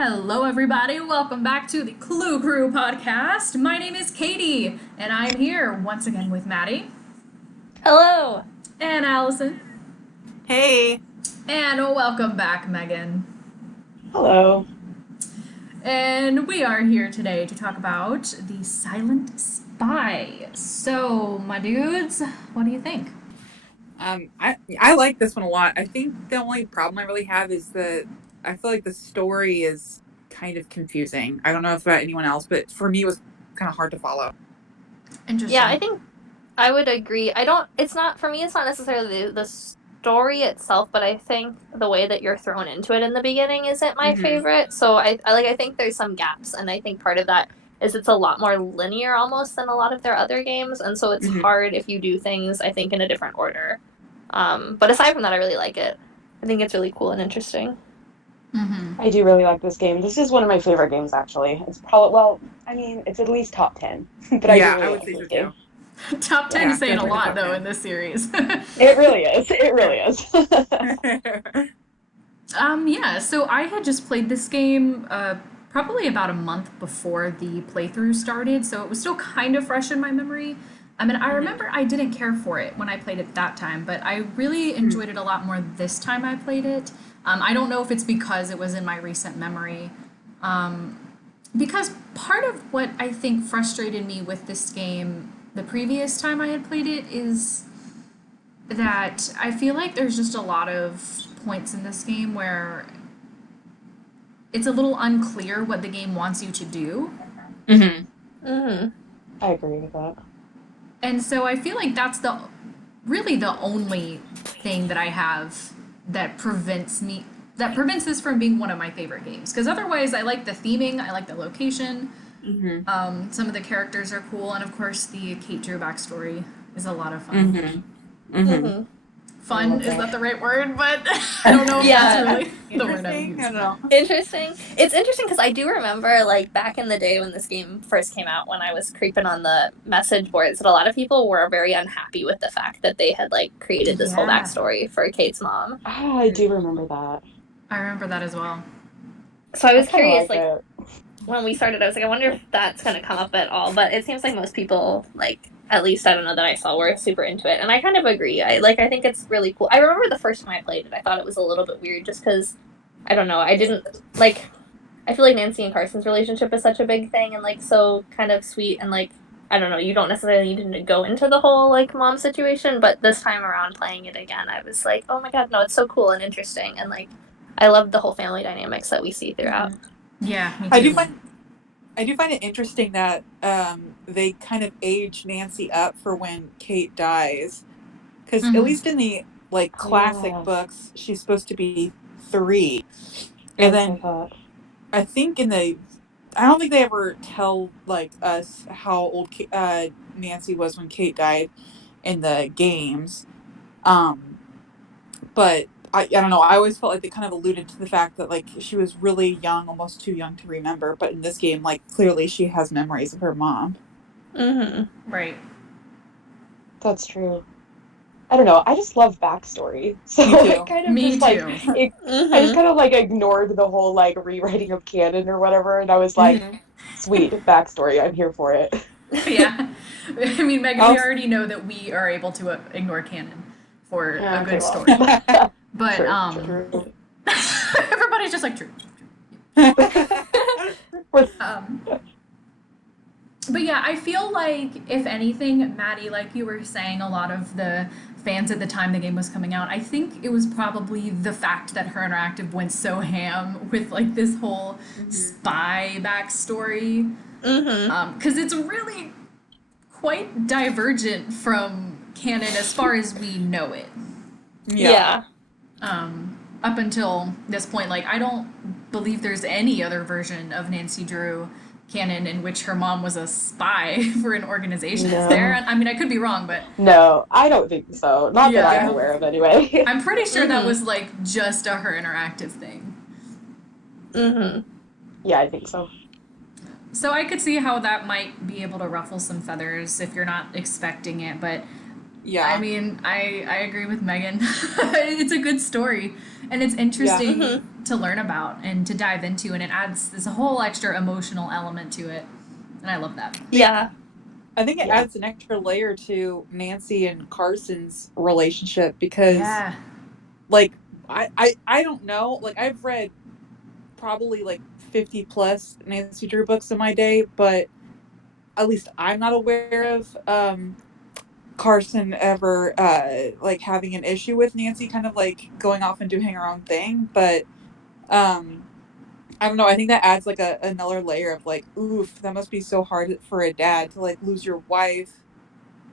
Hello, everybody. Welcome back to the Clue Crew podcast. My name is Katie, and I'm here once again with Maddie Hello. and Allison. Hey. And welcome back, Megan. Hello. And we are here today to talk about The Silent Spy. So, my dudes, what do you think? I like this one a lot. I think the only problem I really have is that I feel like the story is kind of confusing. I don't know if about anyone else, but for me it was kind of hard to follow. Interesting. Yeah, I think I would agree. It's not, for me, it's not necessarily the story itself, but I think the way that you're thrown into it in the beginning isn't my favorite. So I think there's some gaps, and I think part of that is it's a lot more linear almost than a lot of their other games, and so it's hard if you do things, I think, in a different order. But aside from that, I really like it. I think it's really cool and interesting. I do really like this game. This is one of my favorite games, actually. It's probably, it's at least top 10. But I would say so too. Top 10 is saying a lot, though, in this series. It really is. It really is. So I had just played this game probably about a month before the playthrough started, so it was still kind of fresh in my memory. I mean, I remember I didn't care for it when I played it that time, but I really enjoyed it a lot more this time I played it. I don't know if it's because it was in my recent memory. Because part of what I think frustrated me with this game the previous time I had played it is that I feel like there's just a lot of points in this game where it's a little unclear what the game wants you to do. I agree with that. And so I feel like that's really the only thing that I have that prevents this from being one of my favorite games. Because otherwise, I like the theming, I like the location. Some of the characters are cool, and of course, the Kate Drew backstory is a lot of fun. Fun, is that the right word? But I don't know if that's really the word I would use. I don't know. Interesting. It's interesting because I do remember, like, back in the day when this game first came out, when I was creeping on the message boards, that a lot of people were very unhappy with the fact that they had, like, created this whole backstory for Kate's mom. Oh, I do remember that. I remember that as well. So I was curious, like when we started, I was like, I wonder if that's going to come up at all. But it seems like most people, like, at least I don't know that I saw, were super into it. And I kind of agree. I think it's really cool. I remember the first time I played it, I thought it was a little bit weird just because, I don't know, I feel like Nancy and Carson's relationship is such a big thing and, like, so kind of sweet. And, like, I don't know, you don't necessarily need to go into the whole, like, mom situation. But this time around playing it again, I was like, oh my god, no, it's so cool and interesting. And, like, I love the whole family dynamics that we see throughout. Yeah, me too. I do find it interesting that they kind of age Nancy up for when Kate dies, because at least in the classic books, she's supposed to be 3, and then I think I don't think they ever tell us how old Nancy was when Kate died in the games, but. I don't know. I always felt like they kind of alluded to the fact that she was really young, almost too young to remember. But in this game, clearly she has memories of her mom. Right. That's true. I don't know. I just love backstory. So Me too. I just kind of ignored the whole rewriting of canon or whatever, and I was like, sweet backstory. I'm here for it. Yeah. I mean, Megan, we already know that we are able to ignore canon for a good story. But true. Everybody's just like true. But yeah, I feel like if anything, Maddie, like you were saying, a lot of the fans at the time the game was coming out, I think it was probably the fact that Her Interactive went so ham with this whole spy backstory, because it's really quite divergent from canon as far as we know it. Yeah. Up until this point, I don't believe there's any other version of Nancy Drew canon in which her mom was a spy for an organization. No. Is there? I mean, I could be wrong, but... No, I don't think so. Not that I'm aware of, anyway. I'm pretty sure that was, just a Her Interactive thing. Yeah, I think so. So I could see how that might be able to ruffle some feathers if you're not expecting it, but... Yeah. I mean, I agree with Megan. It's a good story, and it's interesting to learn about and to dive into, and it adds this whole extra emotional element to it, and I love that. Yeah. I think it adds an extra layer to Nancy and Carson's relationship because, like, I don't know. Like, I've read probably like 50 plus Nancy Drew books in my day, but at least I'm not aware of Carson ever like having an issue with Nancy kind of like going off and doing her own thing. But I don't know, I think that adds like another layer of like, oof, that must be so hard for a dad to like lose your wife.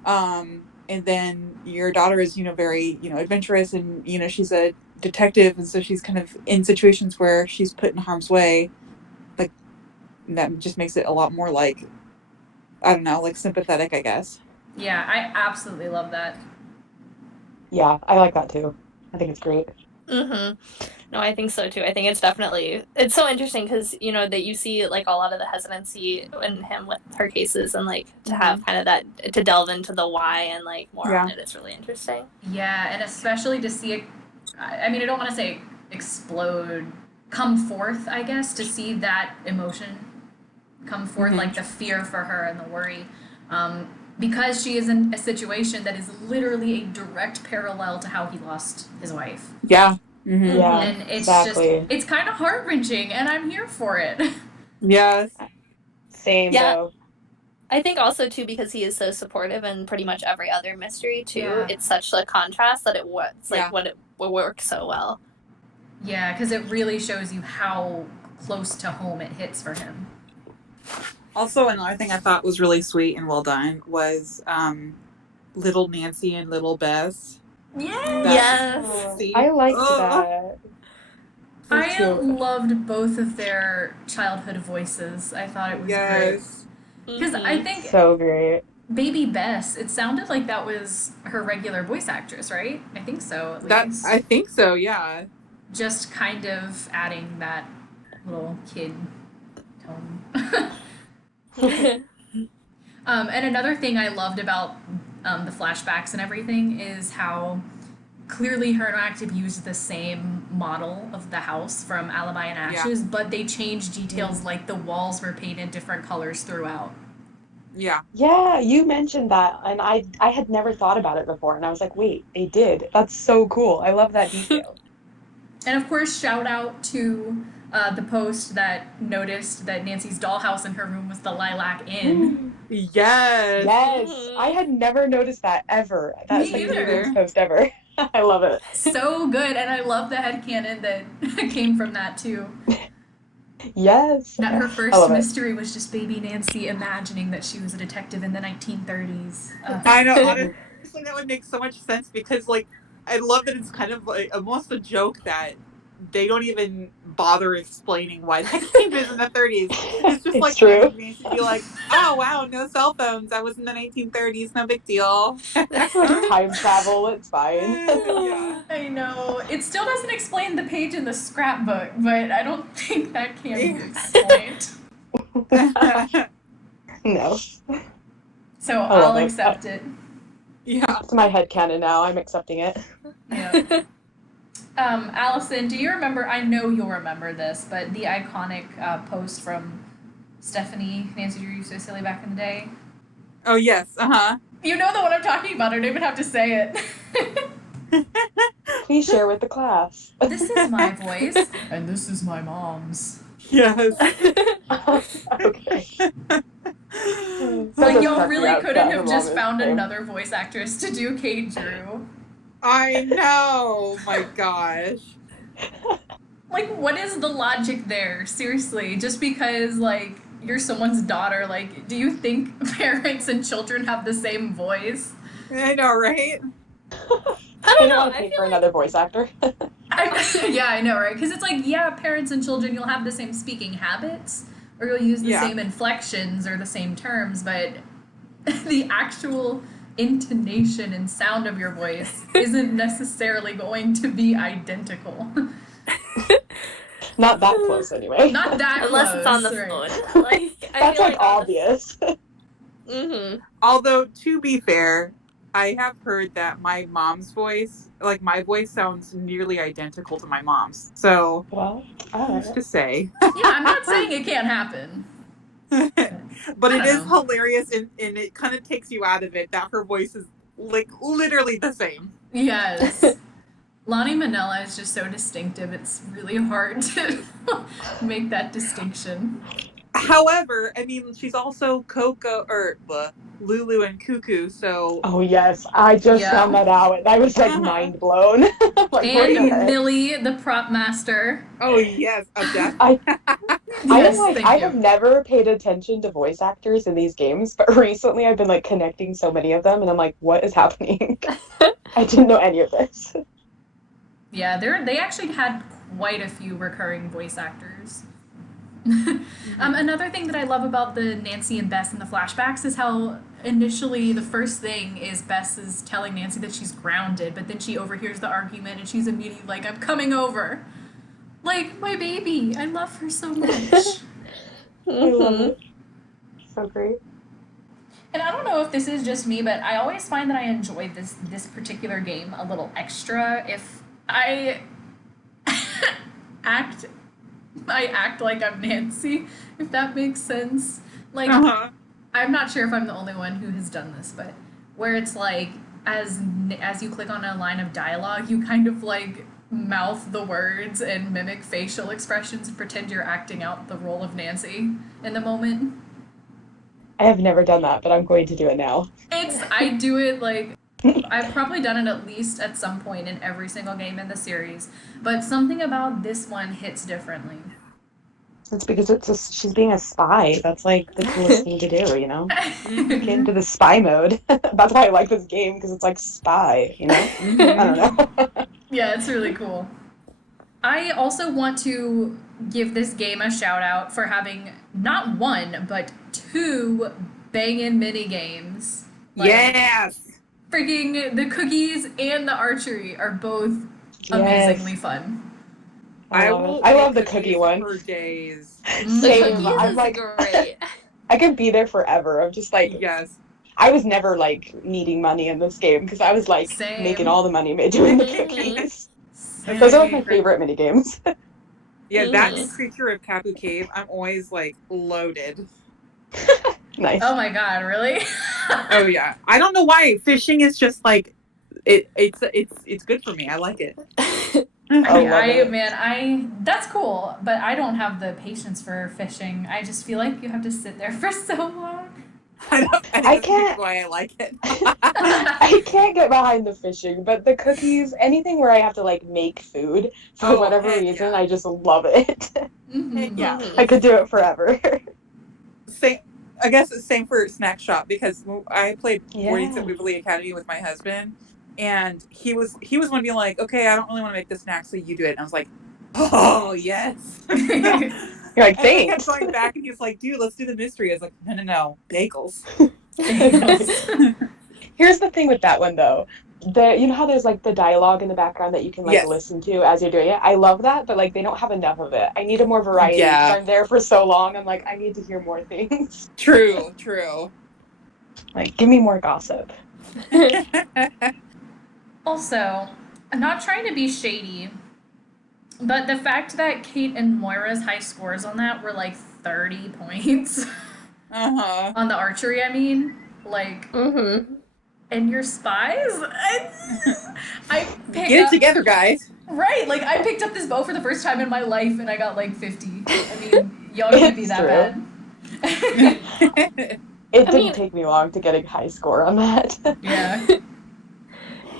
And then your daughter is, very, adventurous, and, she's a detective, and so she's kind of in situations where she's put in harm's way. Like, that just makes it a lot more like, I don't know, like sympathetic, I guess. Yeah, I absolutely love that. Yeah, I like that too. I think it's great. Mm-hmm. No, I think so too. I think it's so interesting because, that you see like a lot of the hesitancy in him with her cases, and like to have kind of that, to delve into the why and like more on it. It's really interesting. Yeah, and especially to see it, I mean, I don't want to say explode, come forth, I guess, to see that emotion come forth, like the fear for her and the worry. Because she is in a situation that is literally a direct parallel to how he lost his wife. Yeah. Mm-hmm. Yeah, and it's exactly. it's kind of heart-wrenching, and I'm here for it. Yes. Same, though. I think also, too, because he is so supportive in pretty much every other mystery, too, it's such a contrast that it works so well. Yeah, because it really shows you how close to home it hits for him. Also, another thing I thought was really sweet and well done was little Nancy and little Bess. Yes. I liked that. I loved both of their childhood voices. I thought it was great. Because I think so great. Baby Bess, it sounded like that was her regular voice actress, right? I think so, at least. I think so, yeah. Just kind of adding that little kid tone. And another thing I loved about the flashbacks and everything is how clearly her and Active used the same model of the house from Alibi and Ashes, but they changed details like the walls were painted different colors throughout. Yeah. Yeah, you mentioned that, and I had never thought about it before, and I was like, wait, they did. That's so cool. I love that detail. And of course, shout out to the post that noticed that Nancy's dollhouse in her room was the Lilac Inn. Yes. Yes. I had never noticed that ever. That's like the weirdest post ever. I love it. So good, and I love the headcanon that came from that too. Yes. That her first mystery was just baby Nancy imagining that she was a detective in the 1930s. I know, honestly, that would make so much sense because, like, I love that it's kind of like almost a joke that they don't even bother explaining why that came in the 30s. It's just like true. Nancy be like, oh wow, no cell phones. I was in the 1930s. No big deal. Time travel. It's fine. Yeah. I know. It still doesn't explain the page in the scrapbook, but I don't think that can be explained. No. So I'll accept it. Yeah. It's my headcanon now. I'm accepting it. Yeah. Allison, do you remember, I know you'll remember this, but the iconic post from Stephanie, Nancy Drew So Silly back in the day? Oh, yes. Uh-huh. You know the one I'm talking about. I don't even have to say it. Please share with the class. This is my voice, and this is my mom's. Yes. Okay. Like, y'all really couldn't have just found another voice actress to do Kate Drew. I know. My gosh. Like, what is the logic there? Seriously, just because, like, you're someone's daughter, like, do you think parents and children have the same voice? I know, right? I don't know. Want to pay for another voice actor. Yeah, I know, right? Because it's like, yeah, parents and children, you'll have the same speaking habits, or you'll use the same inflections or the same terms, but the actual intonation and sound of your voice isn't necessarily going to be identical. Not that close, anyway. Not that Unless close. It's on the phone. Like, that's like obvious. Mm-hmm. Although, to be fair, I have heard that my mom's voice, like my voice, sounds nearly identical to my mom's. So Well, who's alright. to say? Yeah, I'm not saying it can't happen. But I it don't is know. hilarious, and it kind of takes you out of it that her voice is like literally the same. Yes. Lonnie Manella is just so distinctive. It's really hard to make that distinction. However, I mean, she's also Coco or Lulu and Cuckoo, so Oh yes, I just found Yeah. that out, and I was like uh-huh. mind blown. Like, what the And heck? Millie, the prop master. Oh yes, a death. I I am Yes, like, thank I you. have never paid attention to voice actors in these games, but recently I've been like connecting so many of them, and I'm like, what is happening? I didn't know any of this. Yeah, they actually had quite a few recurring voice actors. Another thing that I love about the Nancy and Bess in the flashbacks is how initially the first thing is Bess is telling Nancy that she's grounded, but then she overhears the argument and she's immediately like, I'm coming over. Like, my baby. I love her so much. I love Mhm. it. So great. And I don't know if this is just me, but I always find that I enjoy this particular game a little extra if I act I act like I'm Nancy, if that makes sense. Like, Uh-huh. I'm not sure if I'm the only one who has done this, but where it's like as you click on a line of dialogue, you kind of like mouth the words and mimic facial expressions and pretend you're acting out the role of Nancy in the moment. I have never done that, but I'm going to do it now. I do it like I've probably done it at least at some point in every single game in the series, but something about this one hits differently. It's because she's being a spy. That's like the coolest thing to do, you know? Get into the spy mode. That's why I like this game, because it's like spy, you know? I don't know. Yeah, it's really cool. I also want to give this game a shout out for having not one, but two bangin' mini games. Like, Yes. freaking the cookies and the archery are both amazingly Yes. fun. I love the cookie one. For days. The Same. cookies I'm is like, great. I could be there forever. I'm just like, Yes. I was never like needing money in this game because I was like Same. making all the money doing the cookies. Those are like my favorite mini games. Yeah, that Mhm. and Creature of Kapu Cave, I'm always like loaded. Nice. Oh my god, really? Oh yeah. I don't know why. Fishing is just like it's good for me. I like it. That's cool, but I don't have the patience for fishing. I just feel like you have to sit there for so long. I think I that's can't- why I like it. I can't get behind the fishing, but the cookies, anything where I have to like make food for whatever heck reason, yeah. I just love it. Mhm. Yeah. I could do it forever. Same. I guess it's same for Snack Shop because I played Boardings Yeah. at Waverly Academy with my husband, and he was one being like, "Okay, I don't really want to make the snack, so you do it." And I was like, "Oh yes." You're like, And I kept thanks. going back, and he was like, "Dude, let's do the mystery." I was like, "No, bagels." Here's the thing with that one though. You know how there's like the dialogue in the background that you can like Yes. listen to as you're doing it? I love that, but like they don't have enough of it. I need a more variety. Yeah. Because I'm there for so long. I'm like, I need to hear more things. True. Like, give me more gossip. Also, I'm not trying to be shady, but the fact that Kate and Moira's high scores on that were like 30 points Uh-huh. on the archery, I mean, like, Mhm. and your spies? I picked Get it up, together, guys. right, like, I picked up this bow for the first time in my life and I got like 50. I mean, y'all can't be It's that true. bad. It I didn't mean- take me long to get a high score on that. Yeah.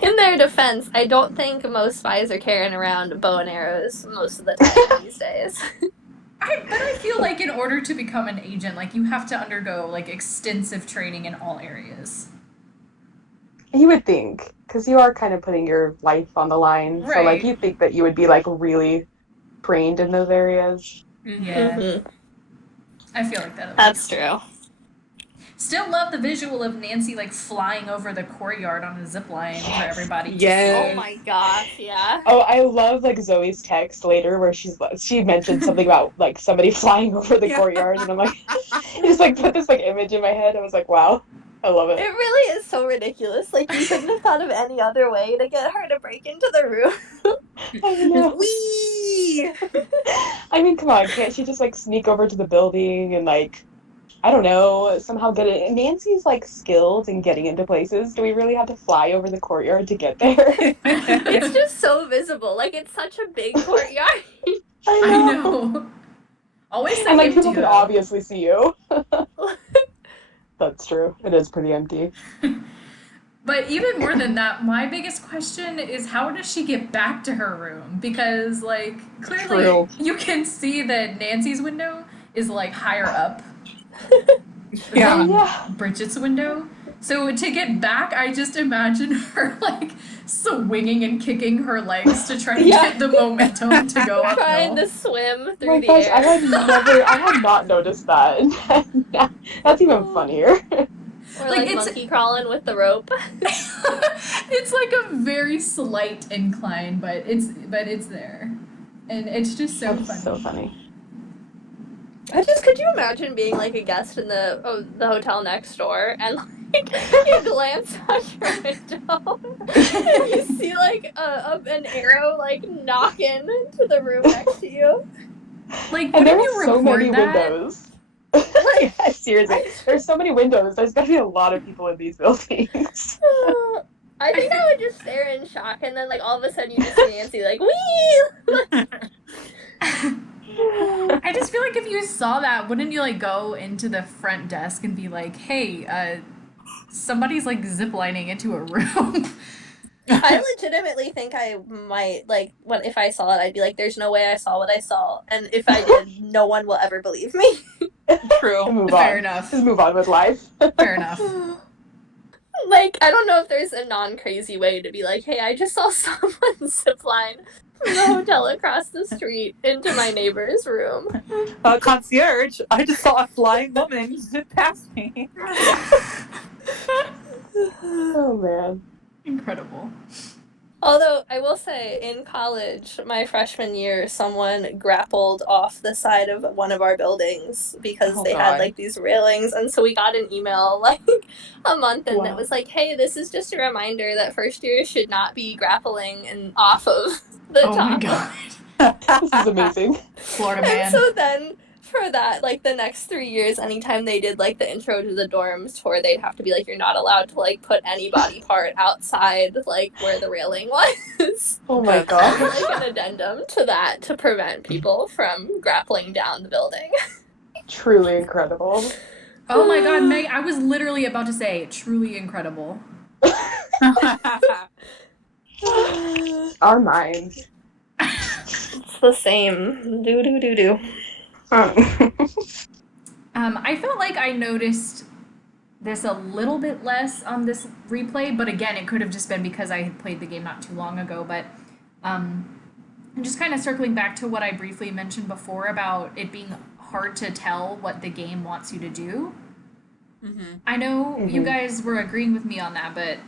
In their defense, I don't think most spies are carrying around bow and arrows most of the time these days. But I feel like in order to become an agent, like, you have to undergo like extensive training in all areas. You would think, because you are kind of putting your life on the line. So, like, Right. you'd think that you would be, like, really trained in those areas. Yeah. Mhm. I feel like that. That's true. Still love the visual of Nancy like flying over the courtyard on a zip line for Yes. everybody to Yes. see. Oh my gosh, yeah. Oh, I love, like, Zoe's text later where she mentioned something about, like, somebody flying over the Yeah. courtyard, and I'm like, I just, like, put this, like, image in my head. I was like, wow, I love It it. really is so ridiculous. Like, you couldn't have thought of any other way to get her to break into the room. I know. Wee! I mean, come on, can't she just like sneak over to the building and like, I don't know, somehow get it? Nancy's like skilled in getting into places. Do we really have to fly over the courtyard to get there? It's just so visible. Like, it's such a big courtyard. I I know. know. Always say And like empty people can though. obviously see you. That's true. It is pretty empty. But even more than that, my biggest question is how does she get back to her room? Because, like, clearly True. you can see that Nancy's window is, like, higher up Yeah. than Yeah. Bridget's window. So to get back, I just imagine her, like, swinging and kicking her legs to try to Yeah. get the momentum to go Trying to uphill. swim Oh through my the gosh, air. I had not noticed that. That's even funnier. Or Like, like it's- monkey crawling with the rope. It's like a very slight incline, but it's there. And it's just so That's funny. so funny. Could you imagine being like a guest in the hotel next door and like you glance out your window and you see like an arrow like knock into the room next to you? Like, And there wouldn't are you so record many that? windows. Yeah, seriously. There's so many windows. There's gotta be a lot of people in these buildings. I think I would just stare in shock and then like all of a sudden you just see Nancy like wee. I just feel like if you saw that, wouldn't you like go into the front desk and be like, "Hey, somebody's like ziplining into a room." I legitimately think I might like what if I saw it. I'd be like, "There's no way I saw what I saw," and if I did, no one will ever believe me. True. Move Fair on. enough. Just move on with life. Fair enough. Like, I don't know if there's a non-crazy way to be like, "Hey, I just saw someone zipline from the hotel across the street into my neighbor's room." Concierge, I just saw a flying woman zip past me. Oh man. Incredible. Although I will say, in college, my freshman year, someone grappled off the side of one of our buildings because Oh, they God. had like these railings, and so we got an email like a month, and it Wow. was like, "Hey, this is just a reminder that first years should not be grappling and off of the Oh my top." god. This is amazing. Florida And man. so then for that, like the next 3 years, anytime they did like the intro to the dorms tour, they'd have to be like, "You're not allowed to like put any body part outside like where the railing was." Oh my That's gosh. Like an addendum to that to prevent people from grappling down the building. Truly incredible. Oh my god, Meg, I was literally about to say truly incredible. Our minds. It's the same. Do. I felt like I noticed this a little bit less on this replay, but again, it could have just been because I had played the game not too long ago. But just kind of circling back to what I briefly mentioned before about it being hard to tell what the game wants you to do. Mm-hmm. I know you Mhm. guys were agreeing with me on that, but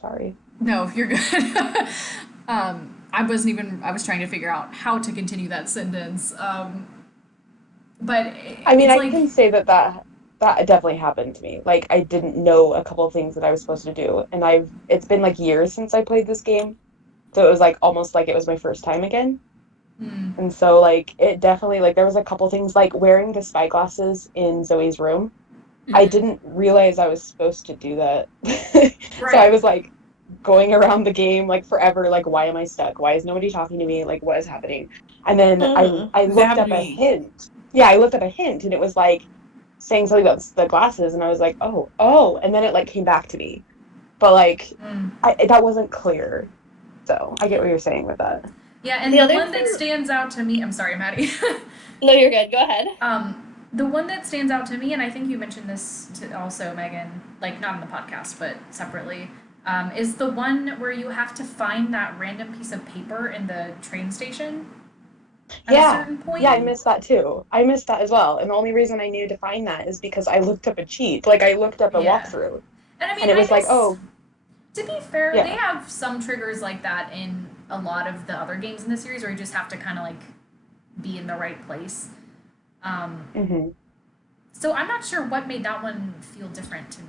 Sorry. no, you're good. I was trying to figure out how to continue that sentence. But I mean, it's I like, can say that definitely happened to me. Like, I didn't know a couple of things that I was supposed to do, and it's been like years since I played this game, so it was like almost like it was my first time again. And so like it definitely like there was a couple things like wearing the spy glasses in Zoe's room. I didn't realize I was supposed to do that. So I was like going around the game like forever, like why am I stuck? Why is nobody talking to me? Like what is happening? And then I looked That up a me. hint. Yeah, I looked up a hint and it was like saying something about the glasses and I was like, oh, and then it like came back to me. But like that wasn't clear. So I get what you're saying with that. yeah, and The the other one that thing- stands out to me, I'm sorry, Maddie. No, you're good. Go ahead. The one that stands out to me, and I think you mentioned this also, Megan, like not in the podcast, but separately, is the one where you have to find that random piece of paper in the train station at a certain point. Yeah, I missed that too. I missed that as well. And the only reason I knew to find that is because I looked up a cheat. Like I looked up a Yeah. walkthrough. And I mean, And it was like, guess, oh, to be fair, Yeah. they have some triggers like that in a lot of the other games in the series where you just have to kind of like be in the right place. mhm. So I'm not sure what made that one feel different to me.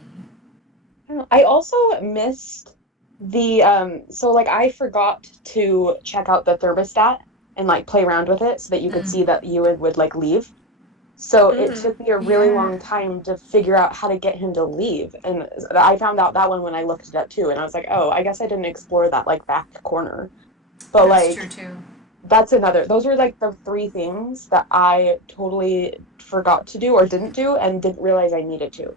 I don't know. I also missed the so like I forgot to check out the thermostat and like play around with it so that you could see that Ewan would like leave. So it Mm-hmm. took me a really Yeah, long time to figure out how to get him to leave. And I found out that one when I looked it up too. And I was like, oh, I guess I didn't explore that like back corner. But that's true like too. those were like the three things that I totally forgot to do or didn't do and didn't realize I needed to.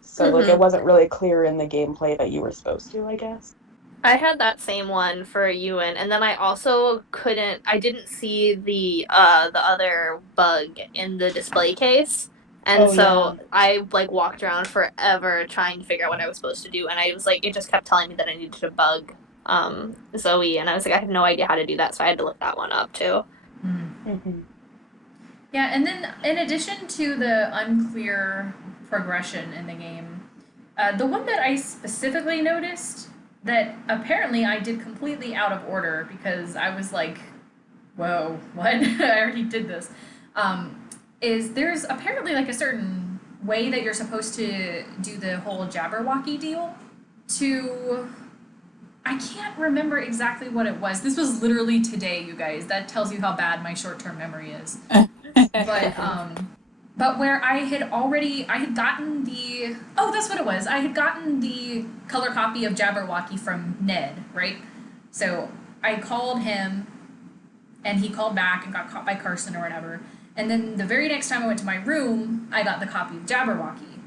So like it Mm-hmm. wasn't really clear in the gameplay that you were supposed to, I guess. I had that same one for Ewan, and then I also couldn't. I didn't see the other bug in the display case, and Oh so yeah. I like walked around forever trying to figure out what I was supposed to do, and I was like, it just kept telling me that I needed to bug Zoe, and I was like, I have no idea how to do that, so I had to look that one up too. Mm. Hmm. Yeah, and then in addition to the unclear progression in the game, the one that I specifically noticed that apparently I did completely out of order because I was like, whoa, what? I already did this. Is there's apparently like a certain way that you're supposed to do the whole Jabberwocky deal to. I can't remember exactly what it was. This was literally today, you guys. That tells you how bad my short term memory is. But where I had gotten the that's what it was. I had gotten the color copy of Jabberwocky from Ned, right? So I called him and he called back and got caught by Carson or whatever. And then the very next time I went to my room, I got the copy of Jabberwocky.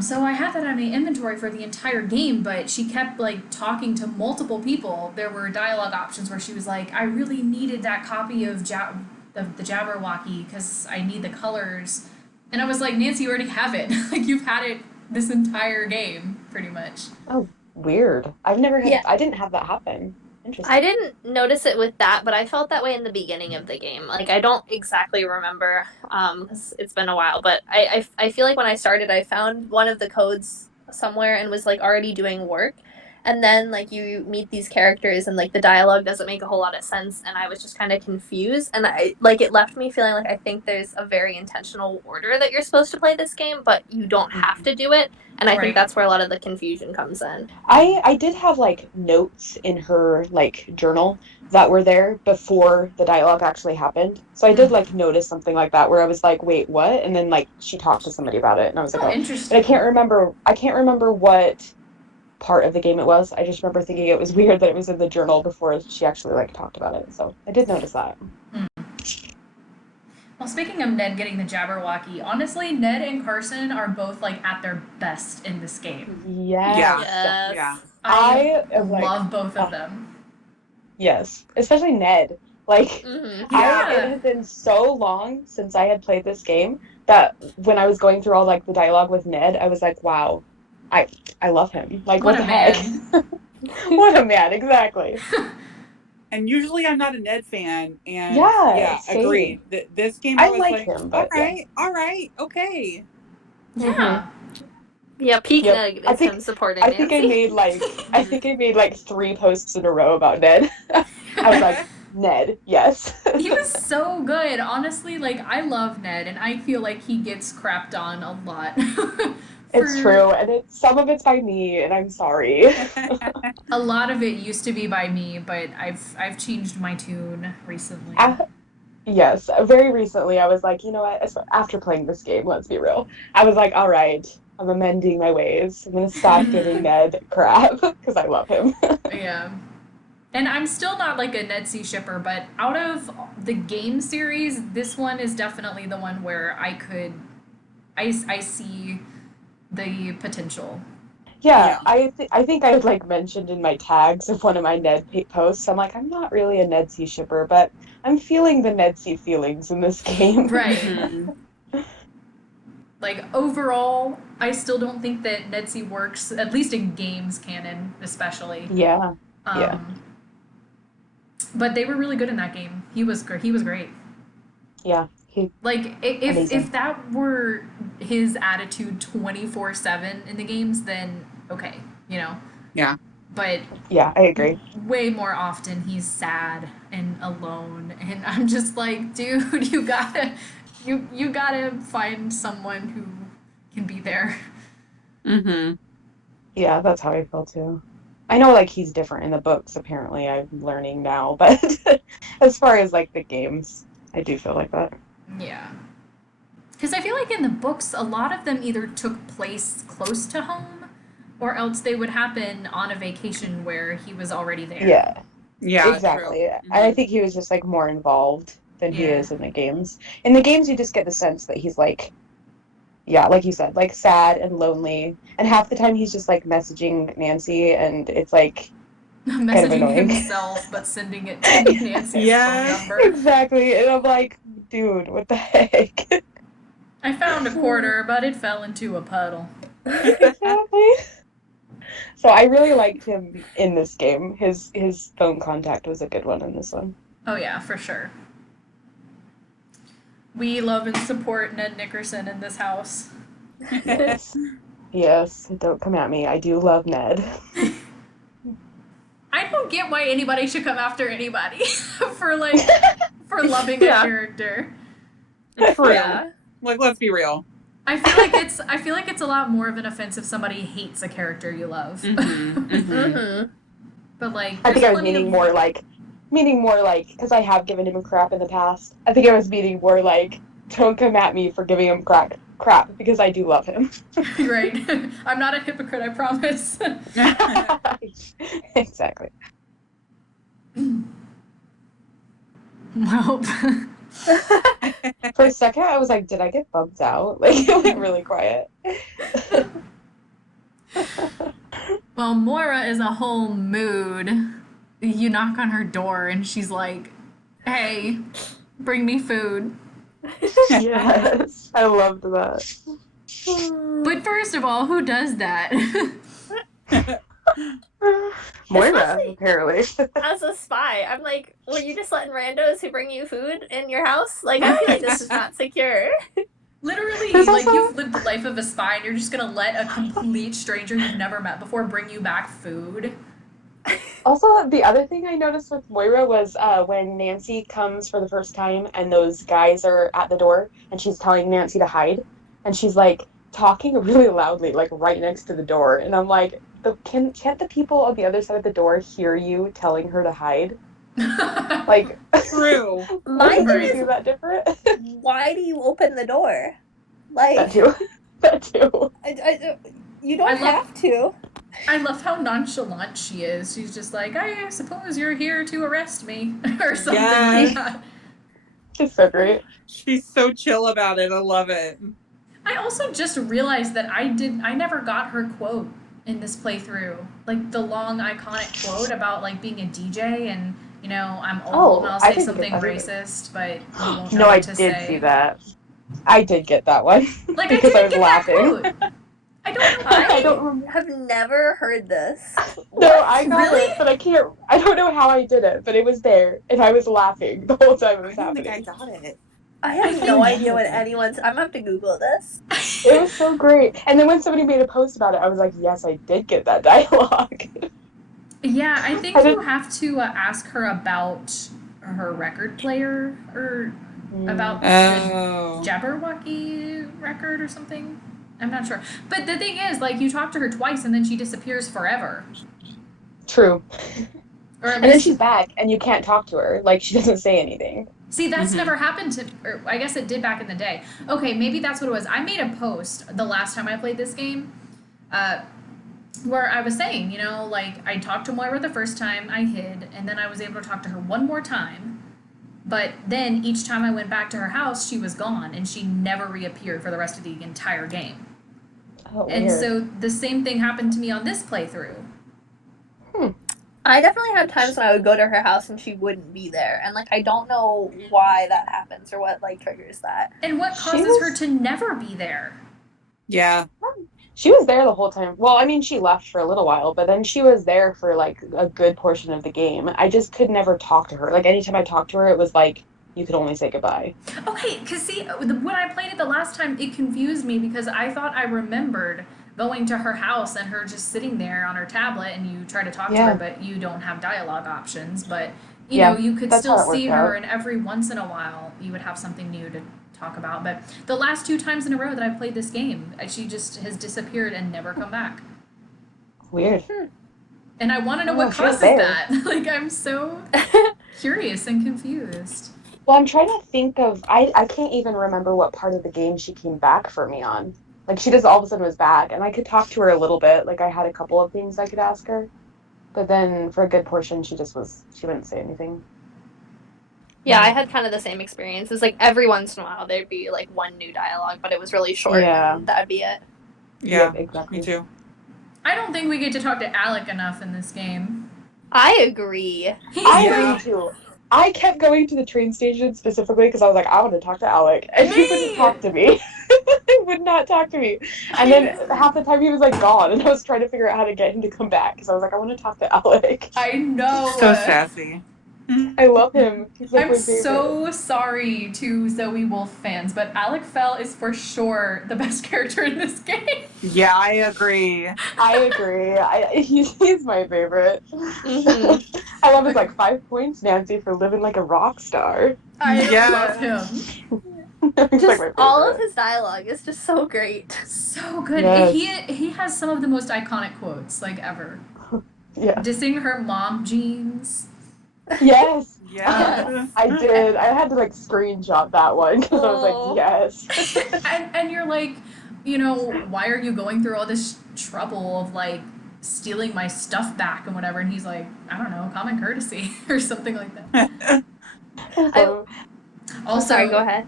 So I had that on my inventory for the entire game, but she kept like talking to multiple people. There were dialogue options where she was like, "I really needed that copy of the Jabberwocky because I need the colors," and I was like, "Nancy, you already have it. Like you've had it this entire game, pretty much." Oh, weird. I've never had Yeah, I didn't have that happen. I Interesting. didn't notice it with that, but I felt that way in the beginning of the game. Like I don't exactly remember, 'cause it's been a while, but I feel like when I started, I found one of the codes somewhere and was like already doing work, and then like you meet these characters and like the dialogue doesn't make a whole lot of sense, and I was just kind of confused, and I like it left me feeling like I think there's a very intentional order that you're supposed to play this game, but you don't have Mhm. to do it, and I think Right. that's where a lot of the confusion comes in. I did have like notes in her like journal that were there before the dialogue actually happened. So I did Mm. like notice something like that where I was like, wait, what? And then like she talked to somebody about it and I was like, Oh, oh, but interesting. I can't remember what part of the game it was. I just remember thinking it was weird that it was in the journal before she actually like talked about it. So I did notice that. Mm. Well, speaking of Ned getting the Jabberwocky, honestly, Ned and Carson are both like at their best in this game. Yeah. Yes. Yeah. Yes. I I am like, love both of oh, them. yes, especially Ned. Like, Mm-hmm. it Yeah. had been so long since I had played this game that when I was going through all like the dialogue with Ned, I was like, wow, I I love him. Like, What what a the heck? man. What a man, exactly. And usually I'm not a Ned fan, and Yeah, yeah, same. agreed. This game I I was like like, him, but yeah. all right, okay. Hmm. Yeah. Yeah, peak Yep. Nug is him supporting I think Nancy. I made like 3 posts in a row about Ned. I was like, Ned, yes. He was so good. Honestly, like I love Ned and I feel like he gets crapped on a lot. It's For true, and some of it's by me, and I'm sorry. a lot of it used to be by me, but I've changed my tune recently. A- Yes, very recently I was like, you know what? After playing this game, let's be real. I was like, all right, I'm amending my ways. I'm gonna stop giving Ned crap because I love him. Yeah. And I'm still not like a Ned C shipper, but out of the game series, this one is definitely the one where I see the potential. Yeah, Yeah. I think I like mentioned in my tags of one of my posts. I'm like, I'm not really a Ned C shipper, but I'm feeling the Ned C feelings in this game. Right. Mhm. Like overall, I still don't think that Ned C works, at least in games canon, especially. Yeah, yeah, Um, but they were really good in that game. He was great. yeah. He Like if amazing. that were his attitude 24/7 in the games, then okay, you know. Yeah. But Yeah, I agree. way more often he's sad and alone, and I'm just like, dude, You gotta find someone who can be there. Mm-hmm. Yeah, that's how I feel too. I know like he's different in the books, apparently, I'm learning now, but as far as like the games, I do feel like that. Yeah. Because I feel like in the books, a lot of them either took place close to home, or else they would happen on a vacation where he was already there. Yeah, Yeah, true. exactly. I think he was just like more involved than he Yeah. is in the games. In the games, you just get the sense that he's like, yeah, like you said, like sad and lonely. And half the time he's just like messaging Nancy and it's like kind of Messaging annoying. himself, but sending it to Nancy's phone Yeah. number. Exactly. And I'm like, dude, what the heck? I found a quarter, but it fell into a puddle. Exactly. So I really liked him in this game. His phone contact was a good one in this one. Oh, yeah, for sure. We love and support Ned Nickerson in this house. Yes, don't come at me. I do love Ned. I don't get why anybody should come after anybody for for loving Yeah. a character. True. Yeah. Like, let's be real. I feel like it's a lot more of an offense if somebody hates a character you love. Mm-hmm. Mm-hmm. Mm-hmm. But like, I think there's I was plenty meaning more like, because I have given him crap in the past. I think I was meaning more like, don't come at me for giving him crap because I do love him. right. I'm not a hypocrite, I promise. Exactly. Well, For a second, I was like, did I get bumped out? Like, it went really quiet. well, Moira is a whole mood. You knock on her door and she's like, "Hey, bring me food." Yes, I loved that. But first of all, who does that? Moira, Especially- apparently. As a spy, I'm like, were you just letting randos who bring you food in your house? Like, I feel like this is not secure. Literally, There's like also- you've lived the life of a spy and you're just gonna let a complete stranger you've never met before bring you back food. Also, the other thing I noticed with Moira was when Nancy comes for the first time and those guys are at the door and she's telling Nancy to hide and she's like talking really loudly, like right next to the door. And I'm like, can't the people on the other side of the door hear you telling her to hide? Like, True. My why thing do you do is, that different? why do you open the door? Like, That too. That too. you don't I love- have to. I love how nonchalant she is. She's just like, I suppose you're here to arrest me or something Yes. like that. It's so great. She's so chill about it. I love it. I also just realized that I never got her quote in this playthrough. Like the long iconic quote about like being a DJ and, you know, I'm old and I'll I say didn't something get that either. racist, but you won't know No, I what to did say. see that. I did get that one. Like Because I I didn't was get laughing. that quote. I don't know why. I don't remember. have never heard this. No, I got Really? it, but I can't. I don't know how I did it, but it was there, and I was laughing the whole time it was I don't think happening. I got it. I have I no think- idea what anyone's. I'm gonna have to Google this. It was so great. And then when somebody made a post about it, I was like, yes, I did get that dialogue. Yeah, I think I you didn't- have to ask her about her record player or about the Oh. Jabberwocky record or something. I'm not sure. But the thing is, like, you talk to her twice and then she disappears forever. True. Or at And then least, she's back, and you can't talk to her. Like, she doesn't say anything. see, that's Mhm. never happened to, or I guess it did back in the day. Okay, maybe that's what it was. I made a post the last time I played this game, where I was saying, you know, like, I talked to Moira the first time, I hid, and then I was able to talk to her one more time. But then each time I went back to her house, she was gone, and she never reappeared for the rest of the entire game. Oh, And weird. so the same thing happened to me on this playthrough. I definitely had times when I would go to her house and she wouldn't be there, and like I don't know why that happens or what like triggers that. And what She causes was- her to never be there? Yeah. She was there the whole time. Well, I mean, she left for a little while, but then she was there for, like, a good portion of the game. I just could never talk to her. Like, anytime I talked to her, it was like, you could only say goodbye. Okay, because see, when I played it the last time, it confused me because I thought I remembered going to her house and her just sitting there on her tablet and you try to talk to Yeah. her, but you don't have dialogue options. But, you Yeah, know, you could that's still how it see worked her, out. and every once in a while you would have something new to talk about. But the last 2 times in a row that I've played this game, she just has disappeared and never come back. Weird. And I want to know Oh, what she was causes there. that. Like, I'm so curious and confused. Well, I'm trying to think of. I can't even remember what part of the game she came back for me on. Like, she just all of a sudden was back, and I could talk to her a little bit. Like, I had a couple of things I could ask her. But then for a good portion, she wouldn't say anything. Yeah, I had kind of the same experience. It's like every once in a while there'd be like one new dialogue, but it was really short. Yeah. And that'd be it. Yeah, Yep, exactly. me too. I don't think we get to talk to Alec enough in this game. I agree. I Yeah. agree too. I kept going to the train station specifically because I was like, I want to talk to Alec. And he wouldn't talk to me. He would not talk to me. And then half the time he was like gone, and I was trying to figure out how to get him to come back because I was like, I want to talk to Alec. I know. So sassy. I love him. He's like I'm my favorite. so sorry to Zoe Wolf fans, but Alec Fell is for sure the best character in this game. Yeah, I agree. I agree. He's my favorite. Mhm. I love his like 5 points, Nancy, for living like a rock star. I Yeah. love him. He's like Just my all of favorite. his dialogue is just so great. So good. Yes. He has some of the most iconic quotes like ever. Yeah. Dissing her mom jeans. Yes. Yeah. I did. I had to like screenshot that one because I was Oh. like, yes. and you're like, you know, why are you going through all this trouble of like stealing my stuff back and whatever? And he's like, I don't know, common courtesy or something like that. Also, Sorry, go ahead.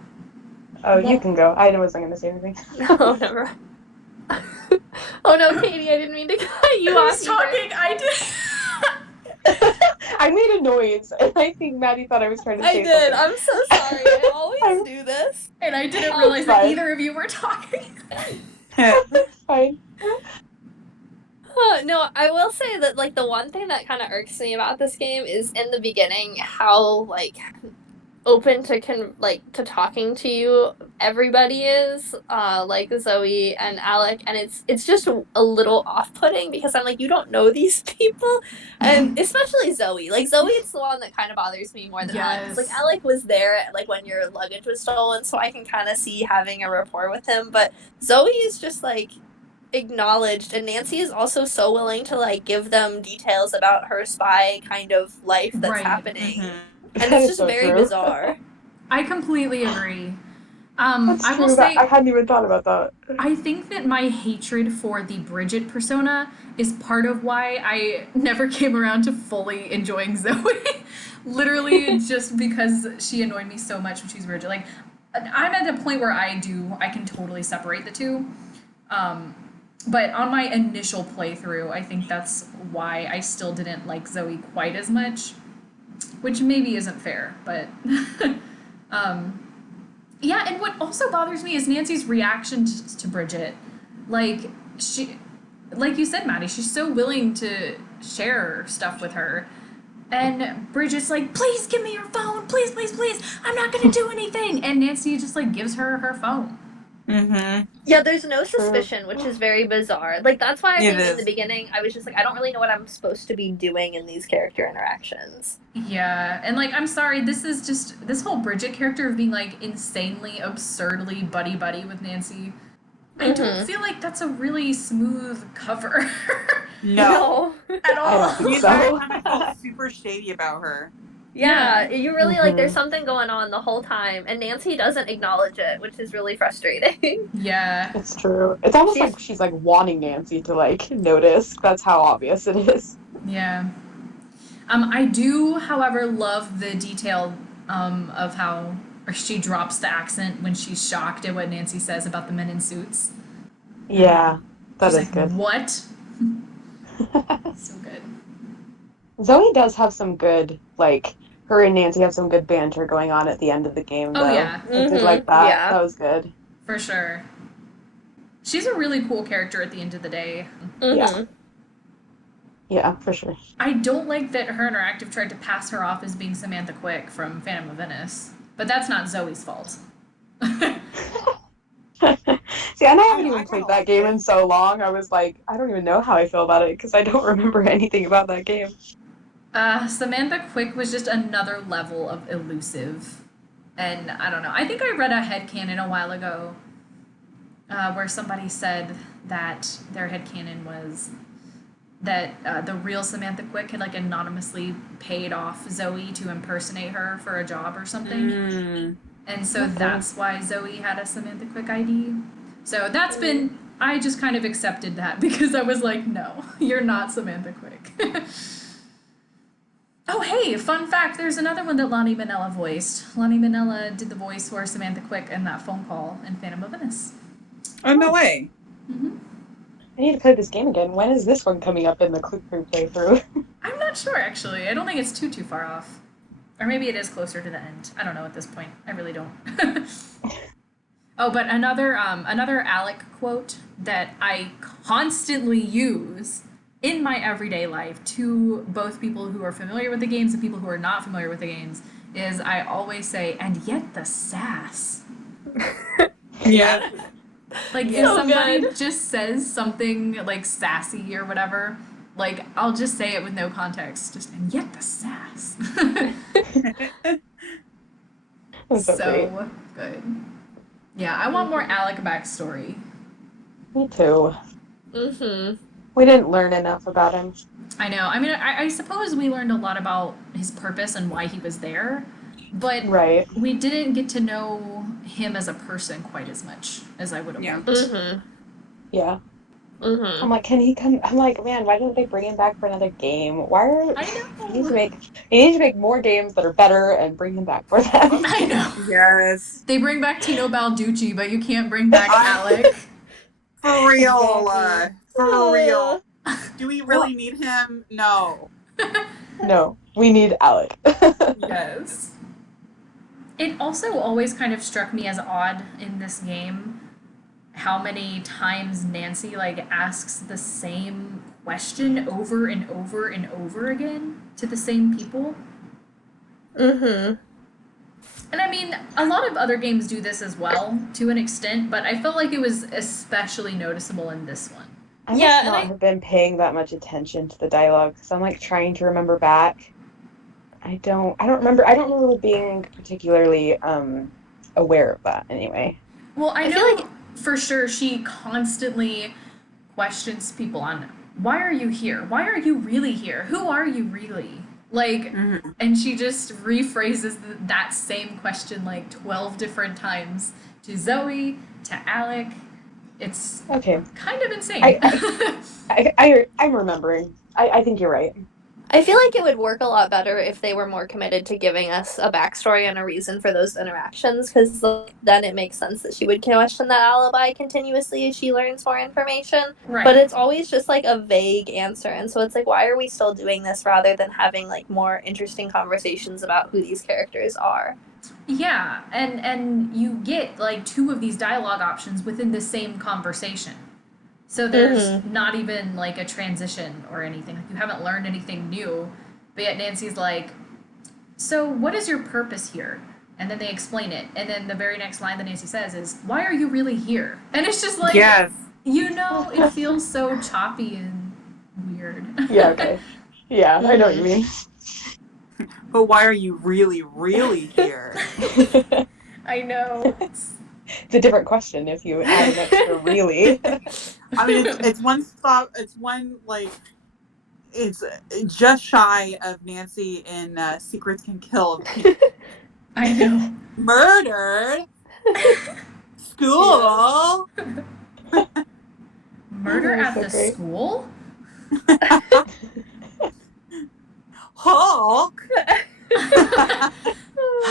Oh, you can go. I wasn't going to say anything. No, never mind. Oh no, Katie, I didn't mean to cut you off. Who's talking? I did. I made a noise, and I think Maddie thought I was trying to I say did. something. I'm so sorry. I always do this. And I didn't Oh, realize that fine. either of you were talking. Fine. No, I will say that like the one thing that kind of irks me about this game is in the beginning how like open to to talking to you everybody is, like Zoe and Alec, and it's just a little off-putting because I'm like, you don't know these people, and especially Zoe. Like Zoe, it's the one that kind of bothers me more than Alec. 'Cause, like Alec was there like when your luggage was stolen, so I can kind of see having a rapport with him, but Zoe is just like acknowledged, and Nancy is also so willing to like give them details about her spy kind of life that's Right. happening. Mhm. And That it's is just so very true. bizarre. I completely agree. That's I will true. say, I hadn't even thought about that. I think that my hatred for the Bridget persona is part of why I never came around to fully enjoying Zoe. Literally just because she annoyed me so much when she's Bridget. Like, I'm at the point where I can totally separate the two. But on my initial playthrough, I think that's why I still didn't like Zoe quite as much, which maybe isn't fair, but yeah, and what also bothers me is Nancy's reaction to Bridget. Like, like you said, Maddie, she's so willing to share stuff with her. And Bridget's like, please give me your phone, please, please, please, I'm not gonna do anything. And Nancy just like gives her her phone. Mm-hmm. Yeah, there's no suspicion, which is very bizarre. Like, that's why I It think in is. the beginning I was just like, I don't really know what I'm supposed to be doing in these character interactions. Yeah, and like, I'm sorry, this whole Bridget character of being like insanely, absurdly buddy-buddy with Nancy, I don't feel like that's a really smooth cover. No. At all. think You so. kind of felt super shady about her. Yeah, you really like, there's Mhm. something going on the whole time, and Nancy doesn't acknowledge it, which is really frustrating. Yeah. It's true. It's almost like she's like wanting Nancy to like notice. That's how obvious it is. Yeah. I do, however, love the detail of how she drops the accent when she's shocked at what Nancy says about the men in suits. Yeah, that She's is like, good. what? So good. Zoe does have some good, like, her and Nancy have some good banter going on at the end of the game, though. Oh, yeah. I did Mhm, like that. yeah. That was good. For sure. She's a really cool character at the end of the day. Mhm. Yeah, for sure. I don't like that her interactive tried to pass her off as being Samantha Quick from Phantom of Venice. But that's not Zoe's fault. See, and I haven't I even kinda played like that game it. in so long. I was like, I don't even know how I feel about it because I don't remember anything about that game. Samantha Quick was just another level of elusive. And I don't know. I think I read a headcanon a while ago where somebody said that their headcanon was that the real Samantha Quick had like anonymously paid off Zoe to impersonate her for a job or something. And so that's why Zoe had a Samantha Quick ID. So that's been, I just kind of accepted that because I was like, no, you're not Samantha Quick. Oh, hey, fun fact, there's another one that Lonnie Minella voiced. Lonnie Minella did the voice for Samantha Quick in that phone call in Phantom of Venice. Oh, no way. Mm-hmm. I need to play this game again. When is this one coming up in the click-through playthrough? I'm not sure, actually. I don't think it's too far off. Or maybe it is closer to the end. I don't know at this point. I really don't. Oh, but another Alec quote that I constantly use in my everyday life to both people who are familiar with the games and people who are not familiar with the games is I always say, and yet the sass. Yeah. Like, if somebody just says something, like, sassy or whatever, like, I'll just say it with no context. Just, and yet the sass. So good. Yeah, I want more Alec backstory. Me too. Mm-hmm. We didn't learn enough about him. I know. I mean, I suppose we learned a lot about his purpose and why he was there, but we didn't get to know him as a person quite as much as I would have liked. Mm-hmm. Yeah. Mm-hmm. I'm like, can he come? I'm like, man, why didn't they bring him back for another game? I know. They need to make more games that are better and bring him back for them. I know. Yes. They bring back Tino Balducci, but you can't bring back Alec. For real. Exactly. For real. Do we really need him? No. No, we need Alec. Yes. It also always kind of struck me as odd in this game how many times Nancy like asks the same question over and over and over again to the same people. Mm-hmm. And I mean, a lot of other games do this as well to an extent, but I felt like it was especially noticeable in this one. I must not have been paying that much attention to the dialogue because I'm like trying to remember back. I don't remember being particularly aware of that anyway. Well, I know like for sure she constantly questions people on why are you here? Why are you really here? Who are you really? Like, and she just rephrases that same question like 12 different times to Zoe, to Alec. It's kind of insane. I'm remembering. I think you're right. I feel like it would work a lot better if they were more committed to giving us a backstory and a reason for those interactions, because then it makes sense that she would question that alibi continuously as she learns more information. Right. But it's always just like a vague answer, and so it's like, why are we still doing this rather than having like more interesting conversations about who these characters are? Yeah, and you get like two of these dialogue options within the same conversation. So there's not even, like, a transition or anything. Like, you haven't learned anything new. But yet Nancy's like, so what is your purpose here? And then they explain it. And then the very next line that Nancy says is, why are you really here? And it's just like, you know, it feels so choppy and weird. Yeah, okay. Yeah, I know what you mean. But why are you really, really here? I know. It's a different question if you add an extra really. I mean, it's one stop. It's one like. It's just shy of Nancy in Secrets Can Kill. I know. Murdered. School. Murder at the school? Hulk.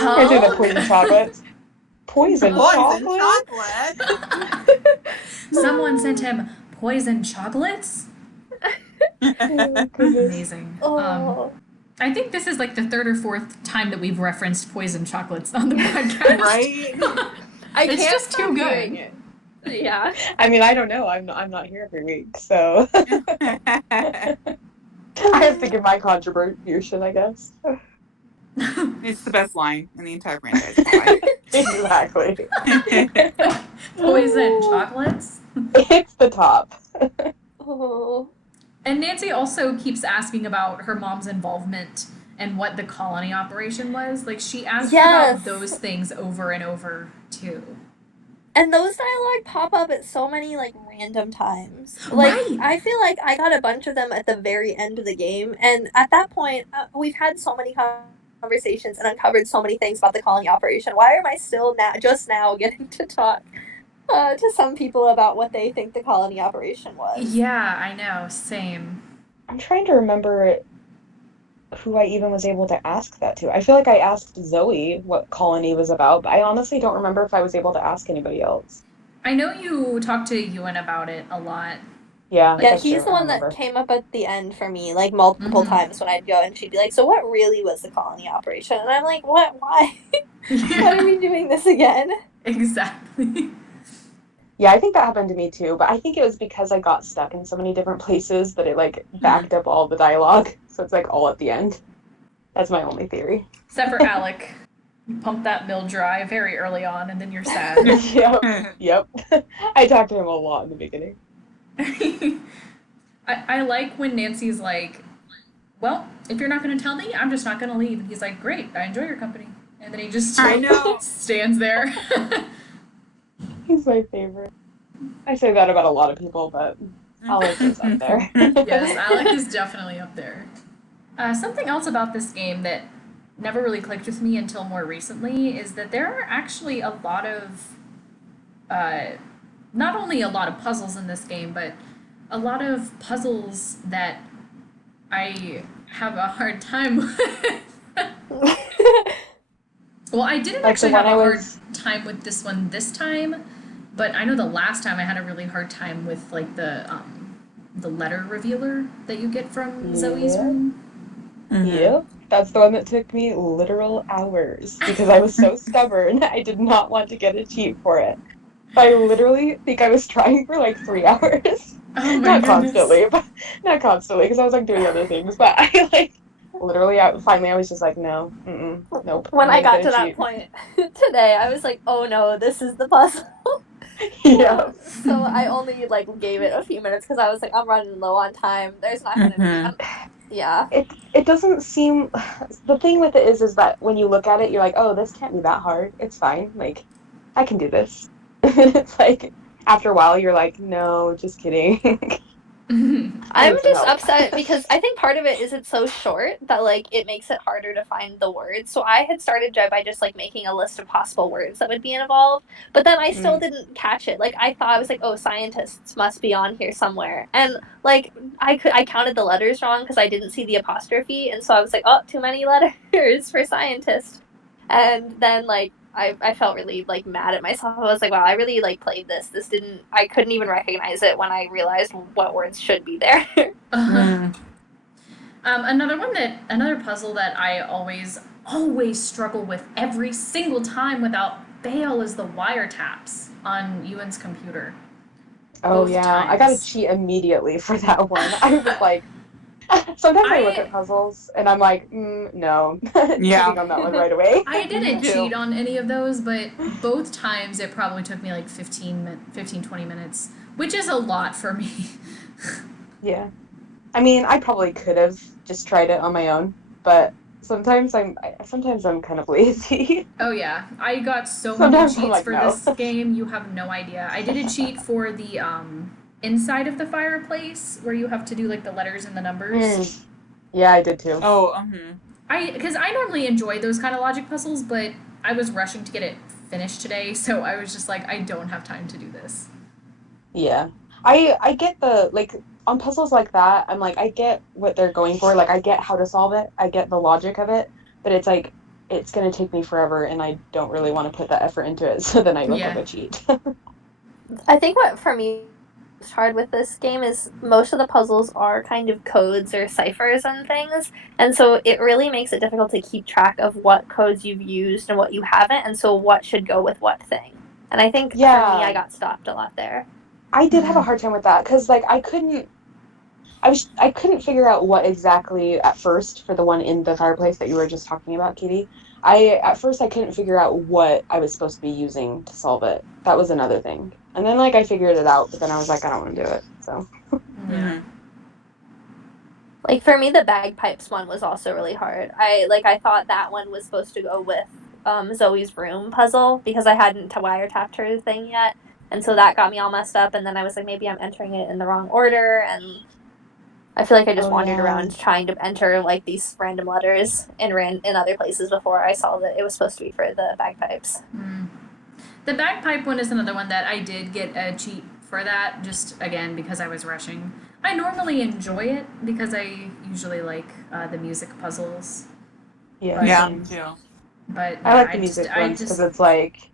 I think the poison chocolates. Poison chocolate? Someone sent him poison chocolates? Amazing. I think this is like the third or fourth time that we've referenced poison chocolates on the podcast. Right? It's just too good. Yeah. I mean, I don't know. I'm not here every week, so I have to give my contribution, I guess. It's the best line in the entire franchise. Exactly. Poison chocolates? It's the top. Oh. And Nancy also keeps asking about her mom's involvement and what the colony operation was. Like, she asked Yes. about those things over and over, too. And those dialogue pop up at so many, like, random times. Like, Right! I feel like I got a bunch of them at the very end of the game, and at that point, we've had so many conversations and uncovered so many things about the colony operation. Why am I still just now getting to talk to some people about what they think the colony operation was? Yeah, I know. Same. I'm trying to remember who I even was able to ask that to. I feel like I asked Zoe what Colony was about, but I honestly don't remember if I was able to ask anybody else. I know you talked to Ewan about it a lot. Yeah, Yeah, that's he's true. the I one that remember. came up at the end for me, like, multiple times when I'd go, and she'd be like, so what really was the colony operation? And I'm like, what? Why? Why are we doing this again? Exactly. Yeah, I think that happened to me too, but I think it was because I got stuck in so many different places that it like backed up all the dialogue. So it's like all at the end. That's my only theory. Except for Alec. You pump that mill dry very early on, and then you're sad. Yep. I talked to him a lot in the beginning. I like when Nancy's like, well, if you're not going to tell me, I'm just not going to leave. And he's like, great, I enjoy your company. And then he just I know. stands there. He's my favorite. I say that about a lot of people, but Alec is up there. Yes, Alec is definitely up there. Something else about this game that never really clicked with me until more recently is that there are actually a lot of, not only a lot of puzzles in this game, but a lot of puzzles that I have a hard time with. Well, I didn't Like actually the have one a I hard was- time with this one this time, but I know the last time I had a really hard time with like the letter revealer that you get from Zoe's Yeah. room. Yep. That's the one that took me literal hours because I was so stubborn. I did not want to get a cheat for it. I literally think I was trying for like 3 hours. Oh my Not goodness. constantly, but not constantly because I was like doing other things. But I like literally, finally, I was just like, no, nope. When I I'm got gonna to that cheat. point today, I was like, oh no, this is the puzzle. Yeah. So I only like gave it a few minutes because I was like, I'm running low on time. There's not gonna be. Yeah. It doesn't seem. The thing with it is that when you look at it, you're like, oh, this can't be that hard. It's fine. Like, I can do this. It's like after a while, you're like, no, just kidding. I'm need some just help. upset because I think part of it is it's so short that like it makes it harder to find the words. So I had started by just like making a list of possible words that would be involved, but then I still didn't catch it. Like I thought I was like, oh, scientists must be on here somewhere, and like I counted the letters wrong because I didn't see the apostrophe, and so I was like, oh, too many letters for scientist, and then like. I felt really like mad at myself. I was like, wow, I really like played this. I couldn't even recognize it when I realized what words should be there. Another puzzle that I always struggle with every single time without fail is the wiretaps on Ewan's computer. Oh Both yeah, I got to times. cheat immediately for that one. I was like, sometimes I look at puzzles and I'm like, no, cheating on that one right away. I didn't too. cheat on any of those, but both times it probably took me like 20 minutes, which is a lot for me. Yeah, I mean, I probably could have just tried it on my own, but sometimes I'm kind of lazy. Oh yeah, I got so Sometimes I'm many cheats like, for no. this game, you have no idea. I did a cheat for the inside of the fireplace where you have to do like the letters and the numbers. Yeah, I did too. Oh, Because I normally enjoy those kind of logic puzzles, but I was rushing to get it finished today, so I was just like, I don't have time to do this. Yeah, I get the like on puzzles like that. I'm like, I get what they're going for. Like, I get how to solve it. I get the logic of it, but it's like it's gonna take me forever, and I don't really want to put that effort into it. So then I look like a cheat. I think what for me is hard with this game is most of the puzzles are kind of codes or ciphers and things, and so it really makes it difficult to keep track of what codes you've used and what you haven't, and so what should go with what thing. And I think for me, I got stopped a lot there. I did have a hard time with that because like I couldn't figure out what exactly at first for the one in the fireplace that you were just talking about, Katie. At first I couldn't figure out what I was supposed to be using to solve it. That was another thing. And then like I figured it out, but then I was like, I don't want to do it. So Yeah. Like for me, the bagpipes one was also really hard. I thought that one was supposed to go with Zoe's room puzzle because I hadn't wiretapped her thing yet, and so that got me all messed up. And then I was like, maybe I'm entering it in the wrong order, and I feel like I just Oh wandered yeah. around trying to enter like these random letters in other places before I saw that it was supposed to be for the bagpipes. The bagpipe one is another one that I did get a cheat for that, just again because I was rushing. I normally enjoy it because I usually like the music puzzles. Yeah. Right. Yeah, me too. But I like the music ones because it's like.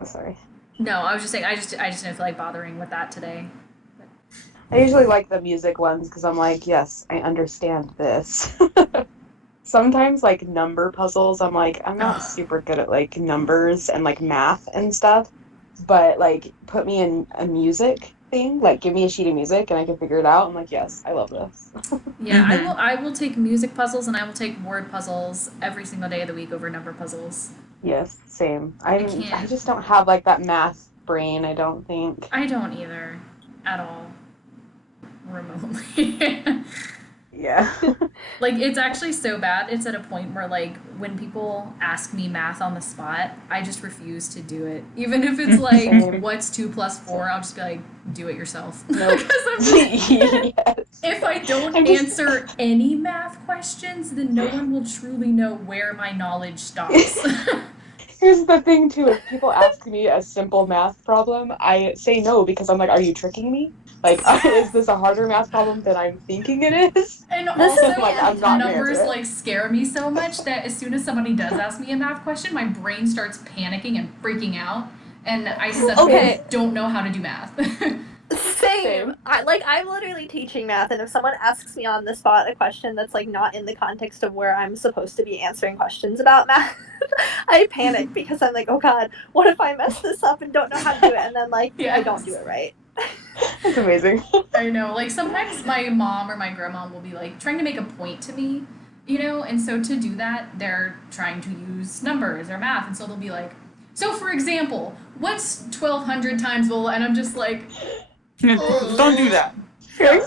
Oh, sorry. No, I was just saying I just didn't feel like bothering with that today. I usually like the music ones because I'm like, yes, I understand this. Sometimes like number puzzles, I'm like, I'm not super good at like numbers and like math and stuff, but like put me in a music thing, like give me a sheet of music and I can figure it out. I'm like, yes, I love this. Yeah, I will take music puzzles and I will take word puzzles every single day of the week over number puzzles. Yes, same. I I can't. just don't have like that math brain, I don't think. I don't either, at all, remotely. Yeah. Like, it's actually so bad. It's at a point where, like, when people ask me math on the spot, I just refuse to do it. Even if it's like, Same. what's 2 plus 4, I'll just be like, do it yourself. Nope. Because I'm just, Yes. if I don't I'm just- answer any math questions, then no one will truly know where my knowledge stops. Here's the thing too, if people ask me a simple math problem, I say no because I'm like, are you tricking me? Like, is this a harder math problem than I'm thinking it is? And This also, is like, I'm not gonna numbers answer it. like scare me so much that as soon as somebody does ask me a math question, my brain starts panicking and freaking out, and I suddenly Okay. don't know how to do math. Same. I'm literally teaching math, and if someone asks me on the spot a question that's like not in the context of where I'm supposed to be answering questions about math, I panic because I'm like, oh god, what if I mess this up and don't know how to do it, and then like I don't do it right. That's amazing. I know. Like sometimes my mom or my grandma will be like trying to make a point to me, you know, and so to do that, they're trying to use numbers or math, and so they'll be like, so for example, what's 1200 times blah, blah, and I'm just like, Don't do that.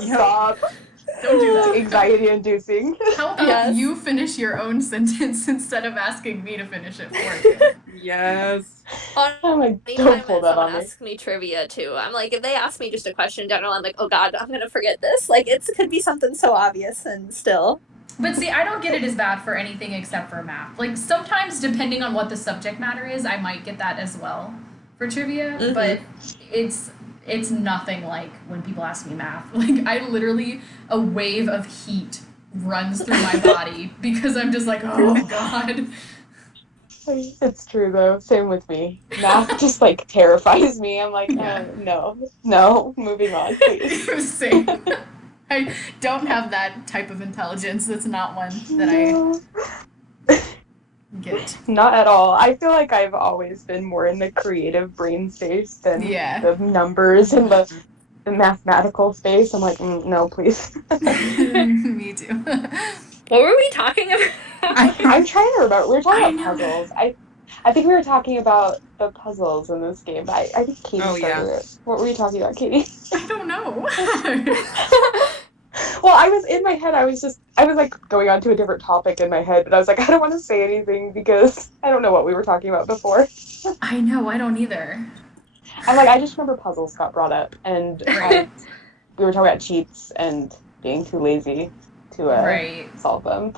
Stop. don't do that. It's anxiety inducing. How about Yes. you finish your own sentence instead of asking me to finish it for you? Yes. I'm like, Anytime don't pull that someone on me. asks me trivia too, I'm like, if they ask me just a question in general, I'm like, oh god, I'm gonna forget this. Like it could be something so obvious and still. But see, I don't get it as bad for anything except for math. Like sometimes, depending on what the subject matter is, I might get that as well for trivia. Mhm. But it's nothing like when people ask me math. Like I literally, a wave of heat runs through my body because I'm just like, oh god. It's true though. Same with me. Math just like terrifies me. I'm like, Yeah. no, moving on, please. Same. I don't have that type of intelligence. That's not one that No. I get. Not at all. I feel like I've always been more in the creative brain space than Yeah. the numbers and the mathematical space. I'm like, no, please. Me too. What were we talking about? I'm trying to remember. We were talking I about know. puzzles. I think we were talking about the puzzles in this game. I think Katie Oh, yeah. started it. What were you talking about, Katie? I don't know. Well, I was in my head. I was like going on to a different topic in my head, but I was like, I don't want to say anything because I don't know what we were talking about before. I know, I don't either. I'm like, I just remember puzzles got brought up, and Right. we were talking about cheats and being too lazy to Right. solve them.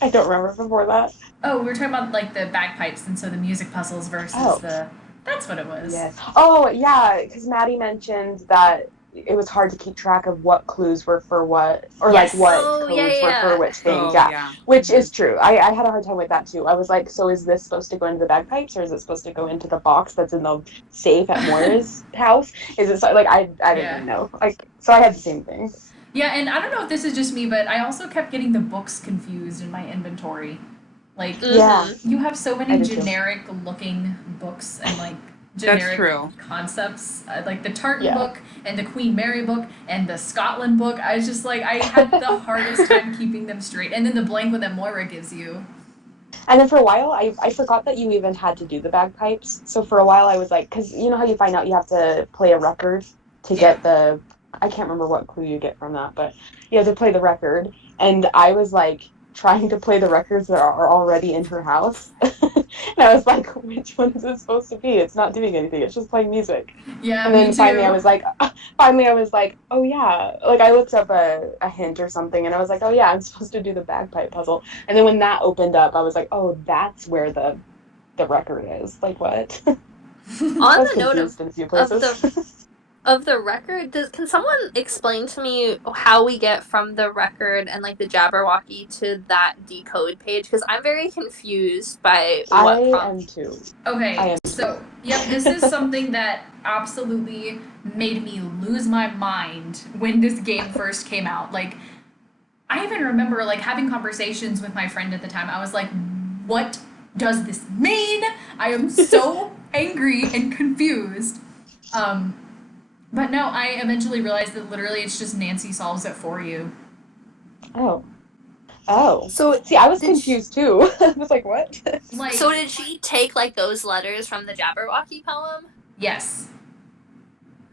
I don't remember before that. Oh, we were talking about like the bagpipes and so the music puzzles versus Oh. that's what it was. Yes. Oh, yeah, because Maddie mentioned that it was hard to keep track of what clues were for what, or Yes. like what Oh, codes yeah. were for which thing. Oh, yeah. yeah. Which is true. I had a hard time with that too. I was like, so is this supposed to go into the bagpipes or is it supposed to go into the box that's in the safe at Moira's house? Is it like I didn't Yeah. even know. Like, so I had the same thing. Yeah, and I don't know if this is just me, but I also kept getting the books confused in my inventory. Like Yeah. you have so I many did too. generic looking books and like That's generic true. concepts, like the Tartan Yeah. book and the Queen Mary book and the Scotland book. I was just like, I had the hardest time keeping them straight. And then the blank one that Moira gives you. And then for a while, I forgot that you even had to do the bagpipes. So for a while, I was like, because you know how you find out you have to play a record to get the I can't remember what clue you get from that, but you have to play the record. And I was like trying to play the records that are already in her house. And I was like, which one is it supposed to be? It's not doing anything. It's just playing music. Yeah, And me then finally too. I was like, oh yeah. Like I looked up a hint or something and I was like, oh yeah, I'm supposed to do the bagpipe puzzle. And then when that opened up, I was like, oh, that's where the record is. Like what? I On was the note confused in a few of places. the record, can someone explain to me how we get from the record and like the Jabberwocky to that decode page? Because I'm very confused by what I prompt. am too. I Okay, am so yep, this is something that absolutely made me lose my mind when this game first came out. Like, I even remember like having conversations with my friend at the time. I was like, "What does this mean? I am so angry and confused." Um, but no, I eventually realized that literally it's just Nancy solves it for you. Oh. Oh. So See, I was did she, confused too. I was like, what? Like, so did she take like those letters from the Jabberwocky poem? yes.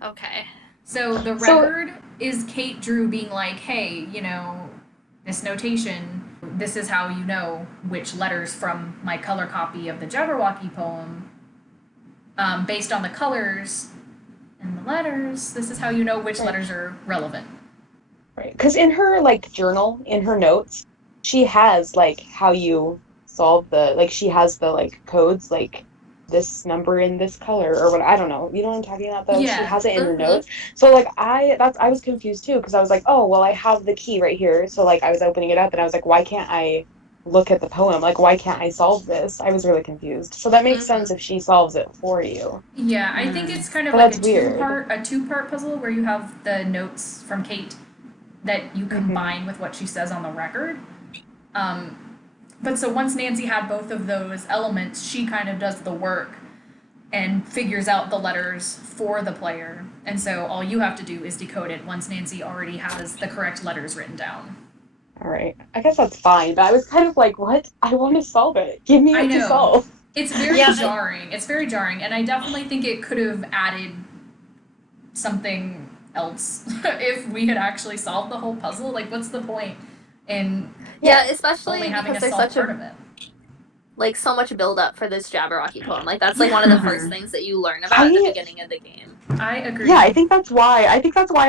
Okay. So the So, record is Kate Drew being like, "Hey, you know, this notation, this is how you know which letters from my color copy of the Jabberwocky poem, based on the colors and the letters, this is how you know which right, letters are relevant." right. Because in her like journal, in her notes, she has like how you solve like she has the like codes, like this number in this color or what, I don't know. You know what I'm talking about though? She Yeah. has it in her Mm-hmm. notes. So like I was confused too because I was like, oh well, I have the key right here. So like I was opening it up and I was like, why can't I look at the poem? Like why can't I solve this? I was really confused. So that makes Mm-hmm. sense if she solves it for you. Yeah, I think it's kind of But like that's weird. a two-part puzzle where you have the notes from Kate that you Hmm. combine with what she says on the record. Um, but so once Nancy had both of those elements, she kind of does the work and figures out the letters for the player. And so all you have to do is decode it once Nancy already has the correct letters written down. All right. I guess that's fine, but I was kind of like, what? I want to solve it. Give me I it to know. solve. It's very Yeah. jarring. It's very jarring. And I definitely think it could have added something else if we had actually solved the whole puzzle. Like, what's the point in Yeah. Yeah, only especially having because a there's solved such part a of it? like so much build up for this Jabberwocky poem. Like that's like one of the Yeah, first things that you learn about at the I beginning of the game. I yeah, agree. I think that's why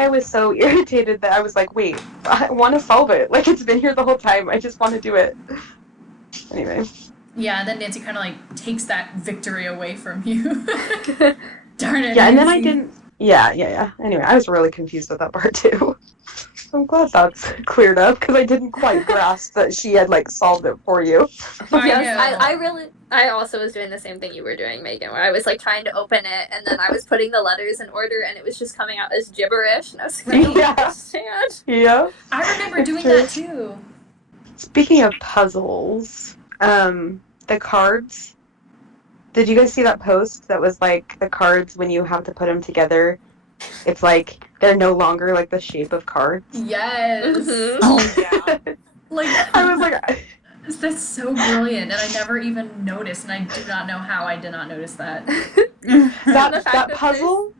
I was so irritated that I was like, wait, I want to solve it. Like it's been here the whole time. I just want to do it. Anyway. Yeah, and then Nancy kind of like takes that victory away from you. Darn it, Yeah, and then I Nancy. didn't yeah. Anyway, I was really confused with that part too. I'm glad that's cleared up because I didn't quite grasp that she had like solved it for you. I Yes, I know. really I also was doing the same thing you were doing, Megan, where I was like trying to open it and then I was putting the letters in order and it was just coming out as gibberish and I was like, I don't Right? Yeah. understand. Yeah. I remember It's doing true. that too. Speaking of puzzles, the cards. Did you guys see that post that was like the cards when you have to put them together? It's like they're no longer like the shape of cards. Yes. Mm-hmm. Oh yeah. Like, I was like, that's so brilliant, and I never even noticed, and I do not know how I did not notice that. And the fact that that there's puzzle.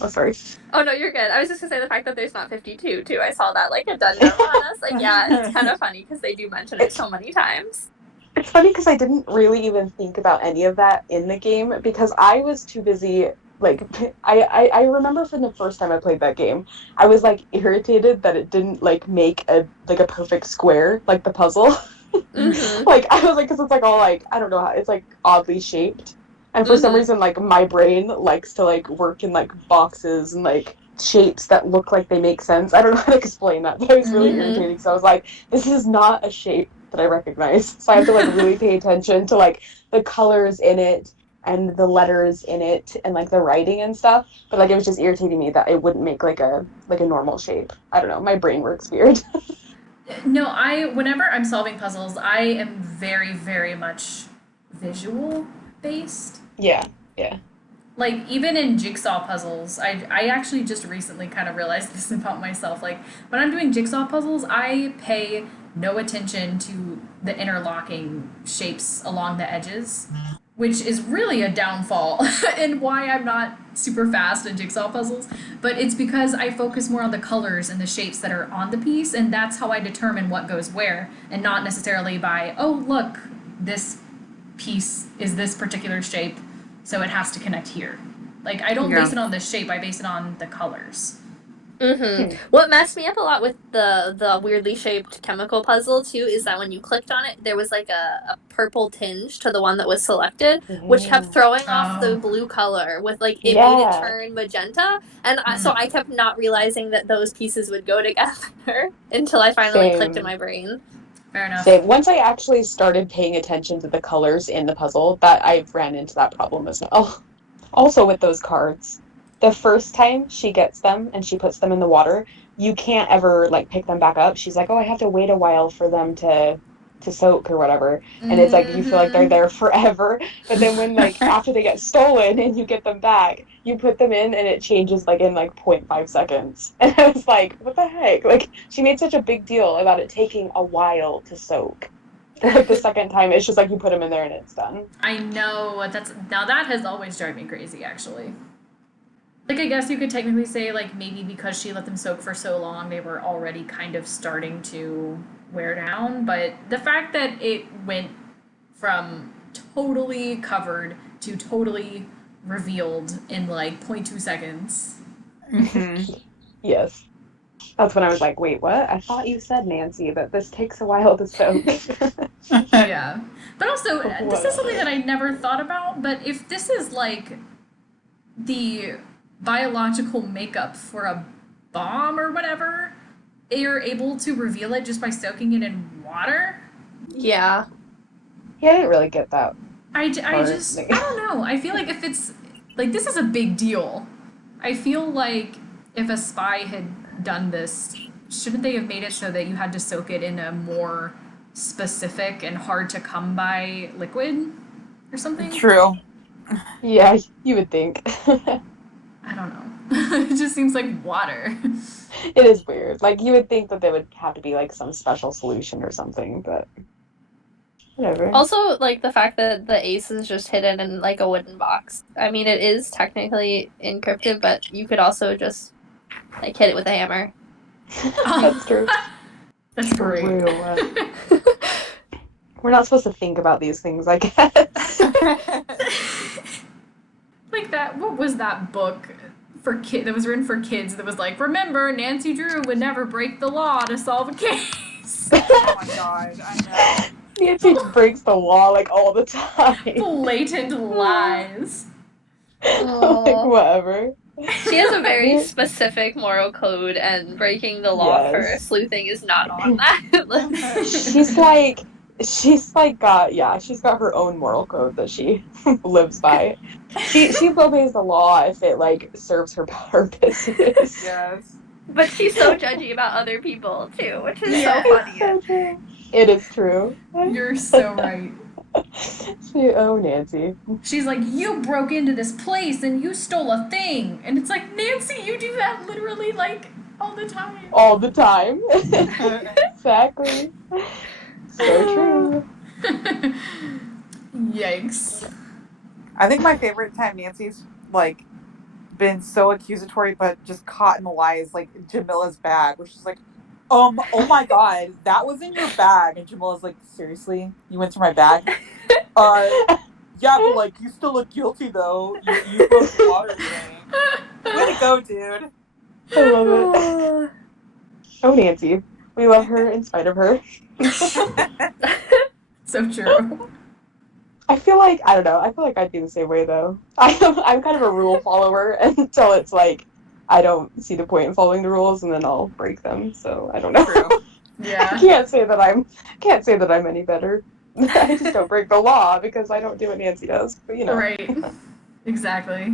Oh, sorry. oh no, you're good. I was just gonna say the fact that there's not 52 too. I saw that like addendum on us. Like, yeah, it's kind of funny because they do mention it it's so many times. it's funny because I didn't really even think about any of that in the game because I was too busy. Like I remember from the first time I played that game, I was like irritated that it didn't like make a perfect square like the puzzle. Mm-hmm. Like I was like, because it's like all like I don't know how it's like oddly shaped, and for some Mm-hmm. reason like my brain likes to like work in like boxes and like shapes that look like they make sense. I don't know how to explain that, but it was really Mm-hmm. irritating. So I was like, this is not a shape that I recognize. So I have to like really pay attention to like the colors in it and the letters in it and like the writing and stuff. But like it was just irritating me that it wouldn't make like a normal shape. I don't know. My brain works weird. No, whenever I'm solving puzzles, I am very, very much visual based. Yeah. Yeah. Like, even in jigsaw puzzles, I actually just recently kind of realized this about myself. Like, when I'm doing jigsaw puzzles, I pay no attention to the interlocking shapes along the edges. which is really a downfall and why I'm not super fast in jigsaw puzzles. But it's because I focus more on the colors and the shapes that are on the piece, and that's how I determine what goes where, and not necessarily by, oh, look, this piece is this particular shape, so it has to connect here. Like, I don't base it on the shape, I base it on the colors. What messed me up a lot with the weirdly shaped chemical puzzle too is that when you clicked on it, there was like a purple tinge to the one that was selected, which kept throwing off the blue color with like it made it turn magenta, and so I kept not realizing that those pieces would go together until I finally clicked in my brain. Fair enough. Same. Once I actually started paying attention to the colors in the puzzle, that I ran into that problem as well. Also with those cards. The first time she gets them and she puts them in the water, you can't ever like pick them back up. She's like, oh, I have to wait a while for them to soak or whatever. And it's like you feel like they're there forever. But then when like after they get stolen and you get them back, you put them in and it changes like in like 0.5 seconds. And I was like, what the heck? Like she made such a big deal about it taking a while to soak. Like the second time, it's just like you put them in there and it's done. I know. Now that has always driven me crazy, actually. Like, I guess you could technically say, like, maybe because she let them soak for so long, they were already kind of starting to wear down. But the fact that it went from totally covered to totally revealed in, like, 0.2 seconds. Yes. That's when I was like, wait, what? I thought you said, Nancy, that this takes a while to soak. Yeah. But also, this is something that I never thought about, but if this is, like, the biological makeup for a bomb or whatever, you're able to reveal it just by soaking it in water? Yeah. Yeah, I didn't really get that. I don't know. I feel like if it's, like, this is a big deal. I feel like if a spy had done this, shouldn't they have made it so that you had to soak it in a more specific and hard to come by liquid or something? True. Yeah, you would think. I don't know. It just seems like water. It is weird. Like, you would think that there would have to be, like, some special solution or something, but whatever. Also, like, the fact that the ace is just hidden in, like, a wooden box. I mean, it is technically encrypted, but you could also just, like, hit it with a hammer. That's true. That's great. We're not supposed to think about these things, I guess. Like that, what was that book for that was written for kids that was like, remember, Nancy Drew would never break the law to solve a case. Oh my god, I know. Nancy breaks the law, like, all the time. Blatant lies. Like, whatever. She has a very specific moral code, and breaking the law for sleuthing is not on that. She's got her own moral code that she lives by. She obeys the law if it like serves her purposes. Yes. But she's so judgy about other people too, which is so funny. So true. It is true. You're so right. Nancy. She's like, you broke into this place and you stole a thing. And it's like, Nancy, you do that literally like all the time. All the time. Exactly. So true. Yikes. I think my favorite time Nancy's like been so accusatory but just caught in the lie is like Jamila's bag, where she's like, oh my god, that was in your bag. And Jamila's like, seriously? You went through my bag? Yeah, but like you still look guilty though. You broke the water thing. Way to go, dude. I love it. Oh, Nancy. We love her in spite of her. So true. I feel like I'd be the same way though. I'm kind of a rule follower until it's like I don't see the point in following the rules and then I'll break them. So I don't know. True. Yeah. I can't say that I'm any better. I just don't break the law because I don't do what Nancy does. But, you know. Right. Exactly.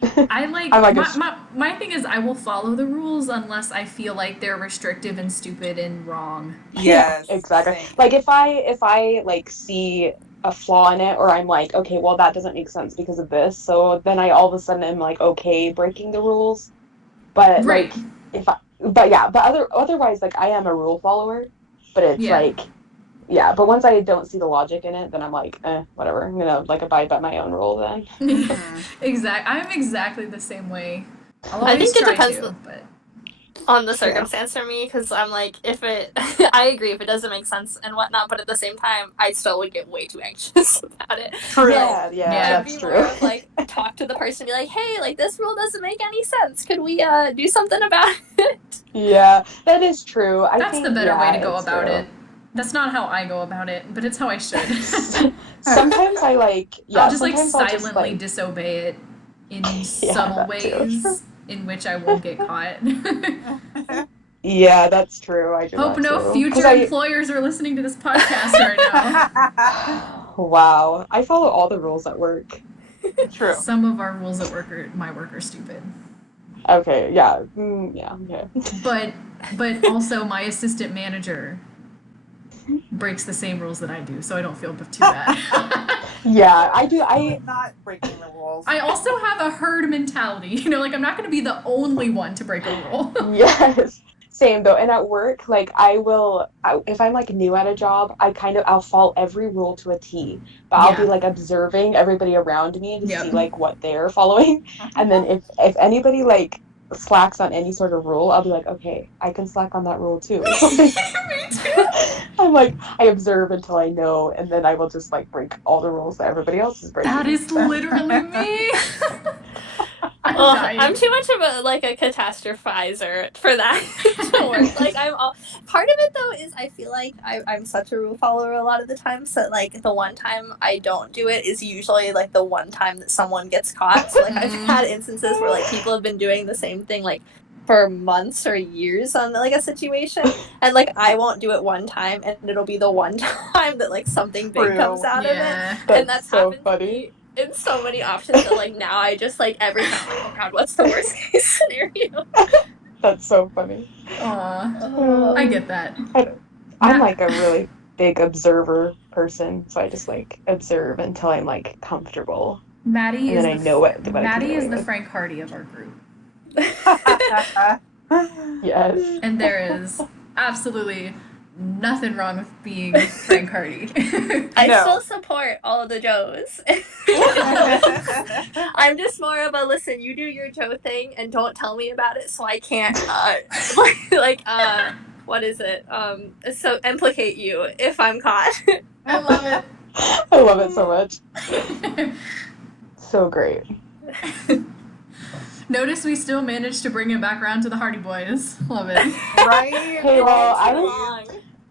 My thing is I will follow the rules unless I feel like they're restrictive and stupid and wrong. Yes. Exactly. Same. Like if I like see a flaw in it or I'm like, okay, well that doesn't make sense because of this, so then I all of a sudden am like okay breaking the rules. But right. like otherwise like I am a rule follower, but it's like Yeah, but once I don't see the logic in it, then I'm like, whatever. I'm gonna like abide by my own rule then. I'm exactly the same way. I'll I always think it try depends to, but on the True. circumstance for me, because I'm like, if it, I agree if it doesn't make sense and whatnot, but at the same time, I still would get way too anxious about it. True. Yeah, Yeah. I'd that's be true. more of like, talk to the person, be like, hey, like this rule doesn't make any sense. Could we do something about it? Yeah, that is true. I that's think, the better way to go it's about true. it. That's not how I go about it, but it's how I should. Sometimes I like, I'll just like sometimes I'll just silently like, disobey it in yeah, subtle that too. ways in which I won't get caught. Yeah, that's true. I do Hope that no too. future employers are listening to this podcast right now. Wow, I follow all the rules at work. True. Some of our rules at work my work are stupid. Okay, yeah, yeah, okay. But also my assistant manager breaks the same rules that I do, so I don't feel too bad. Yeah, I do. Really not breaking the rules. I also have a herd mentality. You know, like I'm not going to be the only one to break a rule. Yes, same though. And at work, like if I'm like new at a job, I'll follow every rule to a T. But I'll be Yeah. like observing everybody around me to Yep. see like what they're following. And then if anybody like slacks on any sort of rule, I'll be like, okay, I can slack on that rule too. Me too. I'm like, I observe until I know, and then I will just like break all the rules that everybody else is breaking. That is literally me. I'm too much of a catastrophizer for that to work. Like part of it though is I feel like I'm such a rule follower a lot of the time. So like the one time I don't do it is usually like the one time that someone gets caught. So like I've had instances where like people have been doing the same thing like for months or years on like a situation, and like I won't do it one time, and it'll be the one time that like something big comes out of it, and that's so happened funny. to me in so many options that like now I just like every time I'm like, oh god, what's the worst case scenario? That's so funny. Aw, I get that. I'm like a really big observer person, so I just like observe until I'm like comfortable. Maddie and is then I know what Maddie is the with. Frank Hardy of our group. Yes. And there is absolutely nothing wrong with being Frank Hardy. I still support all of the Joes. I'm just more of a listen, you do your Joe thing and don't tell me about it so I can't what is it? So implicate you if I'm caught. I love it. I love it so much. So great. Notice we still managed to bring it back around to the Hardy Boys. Love it. Right? Hey, well,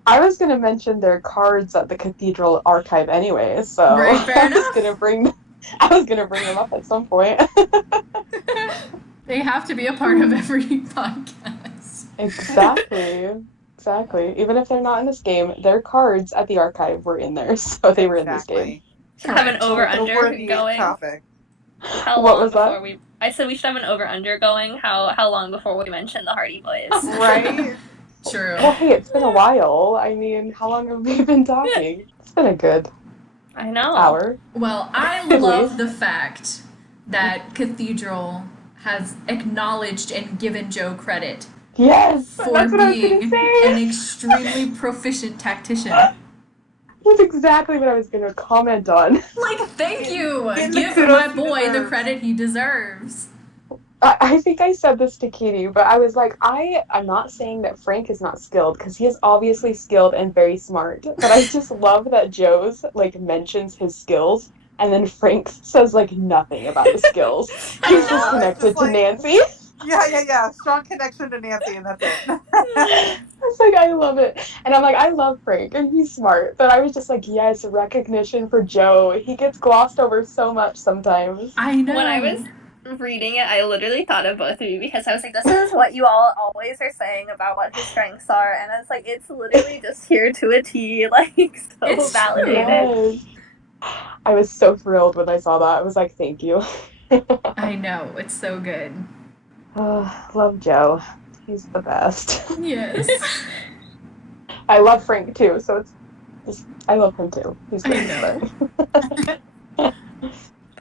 I was gonna mention their cards at the Cathedral Archive anyway, so Right, fair I was gonna bring them up at some point. They have to be a part of every podcast. Exactly. Even if they're not in this game, their cards at the archive were in there, so they were in this game. Should have an over-under going. Topic. How What long was before that? I said we should have an over-under going. How long before we mention the Hardy Boys? Right? True. Well, hey, it's been a while. I mean, how long have we been talking? It's been a good I know. hour. Well, I love the fact that Cathedral has acknowledged and given Joe credit Yes, for that's what I was being gonna say. an extremely proficient tactician. That's exactly what I was gonna comment on. Like, thank you! Give the Give kudos my he boy the deserves. credit he deserves. I think I said this to Katie, but I was like, I'm not saying that Frank is not skilled, because he is obviously skilled and very smart, but I just love that Joe's, like, mentions his skills, and then Frank says, like, nothing about his skills. He's just connected to Nancy. Yeah. Strong connection to Nancy, and that's it. It's like, I love it. And I'm like, I love Frank, and he's smart, but I was just like, yes, recognition for Joe. He gets glossed over so much sometimes. I know. When I was reading it, I literally thought of both of you because I was like, this is what you all always are saying about what his strengths are, and I was like, it's literally just here to a T, like, so It's validated. Yes. I was so thrilled when I saw that. I was like, thank you. I know, it's so good. Love Joe. He's the best. Yes. I love Frank too, so it's just, I love him too. He's I great. know. But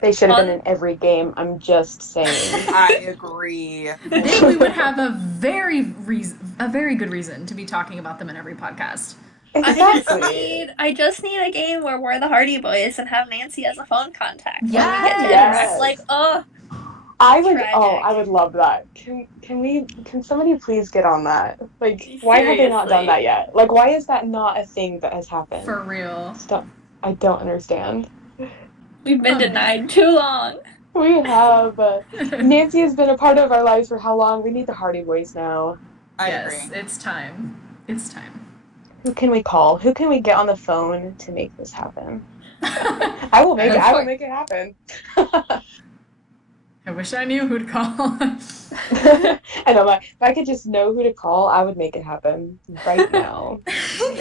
they should have been in every game. I'm just saying. I agree. Then we would have a very good reason to be talking about them in every podcast. Exactly. I just need a game where we're the Hardy Boys and have Nancy as a phone contact. When we get to interact, Yes. like, oh, I tragic. would love that. Can somebody please get on that? Like, why have they not done Seriously. that yet? Like, why is that not a thing that has happened? For real. I don't understand. We've been denied too long. We have Nancy has been a part of our lives for how long? We need the Hardy Boys now. I Yes, agree. it's time. It's time. Who can we call? Who can we get on the phone to make this happen? I will make it. I will make it happen. I wish I knew who to call. I know, if I could just know who to call, I would make it happen right now.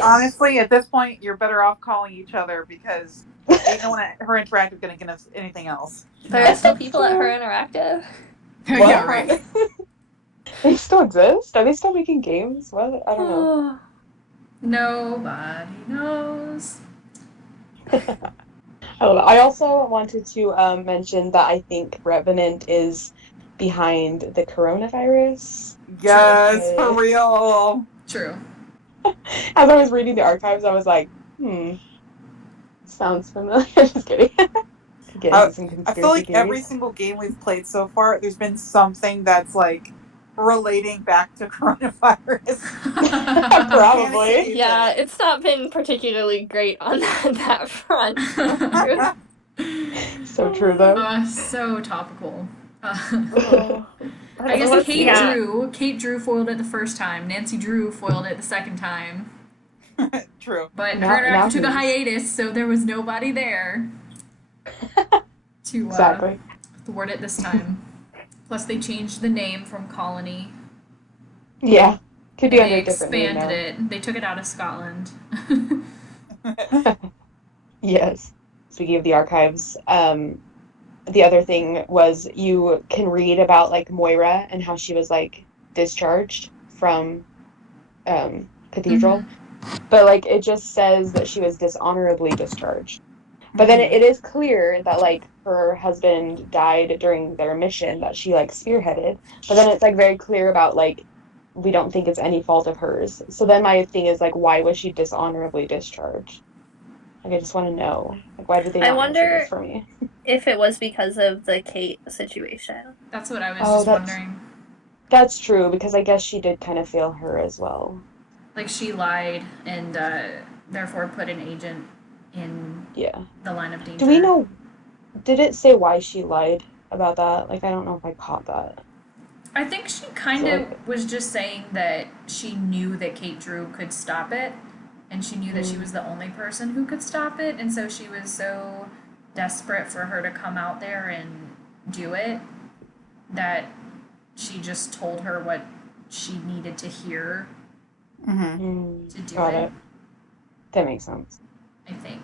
Honestly, at this point, you're better off calling each other because ain't no one at Her Interactive going to get us anything else. There are still people at Her Interactive. Yeah, right. They still exist? Are they still making games? What? I don't know. Nobody knows. I love it. I also wanted to mention that I think Revenant is behind the coronavirus. Yes, for real. True. As I was reading the archives, I was like, sounds familiar. Just kidding. Get into some conspiracy I feel like theories. every single game we've played so far, there's been something that's like relating back to coronavirus. Probably. Yeah, it's not been particularly great on that front. So true, though. So topical. Oh. I guess Yeah. Kate Drew foiled it the first time. Nancy Drew foiled it the second time. True. But Now- Her Interactive now took a who's- hiatus, so there was nobody there to Exactly. thwart it this time. Plus, they changed the name from Colony. Yeah. Could be And under they a different name now. expanded it. They took it out of Scotland. Yes. Speaking of the archives, the other thing was you can read about like Moira and how she was like discharged from Cathedral, but like it just says that she was dishonorably discharged. But then it is clear that like her husband died during their mission that she like spearheaded. But then it's like very clear about like we don't think it's any fault of hers. So then my thing is like, why was she dishonorably discharged? Like I just want to know. Like why did they not I answer wonder this for me? if it was because of the Kate situation. That's what I was Oh, just wondering. That's true because I guess she did kind of fail her as well. Like she lied and therefore put an agent in the line of danger. Do we know? Did it say why she lied about that? Like I don't know if I caught that. I think she kind of was just saying that she knew that Kate Drew could stop it, and she knew that she was the only person who could stop it, and so she was so desperate for her to come out there and do it that she just told her what she needed to hear to do Got it. it. That makes sense. I think.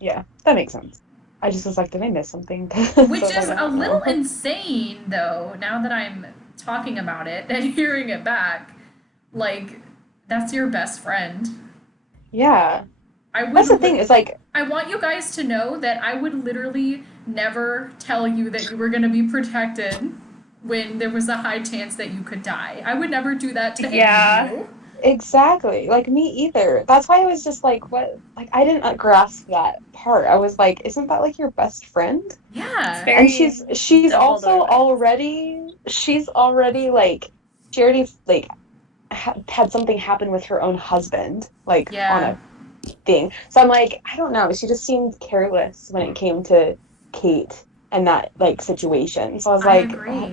Yeah, that makes sense. I just was like, did I miss something? Which is a little insane, though, now that I'm talking about it and hearing it back. Like, that's your best friend. Yeah. That's the thing, it's like... I want you guys to know that I would literally never tell you that you were going to be protected when there was a high chance that you could die. I would never do that to any of you. Exactly. Like, me either. That's why I was just like, what? Like, I didn't grasp that part. I was like, isn't that, like, your best friend? Yeah. And she's also already, like, she already, like, had something happen with her own husband, like, on a thing. So I'm like, I don't know. She just seemed careless when it came to Kate and that, like, situation. So I was like, oh,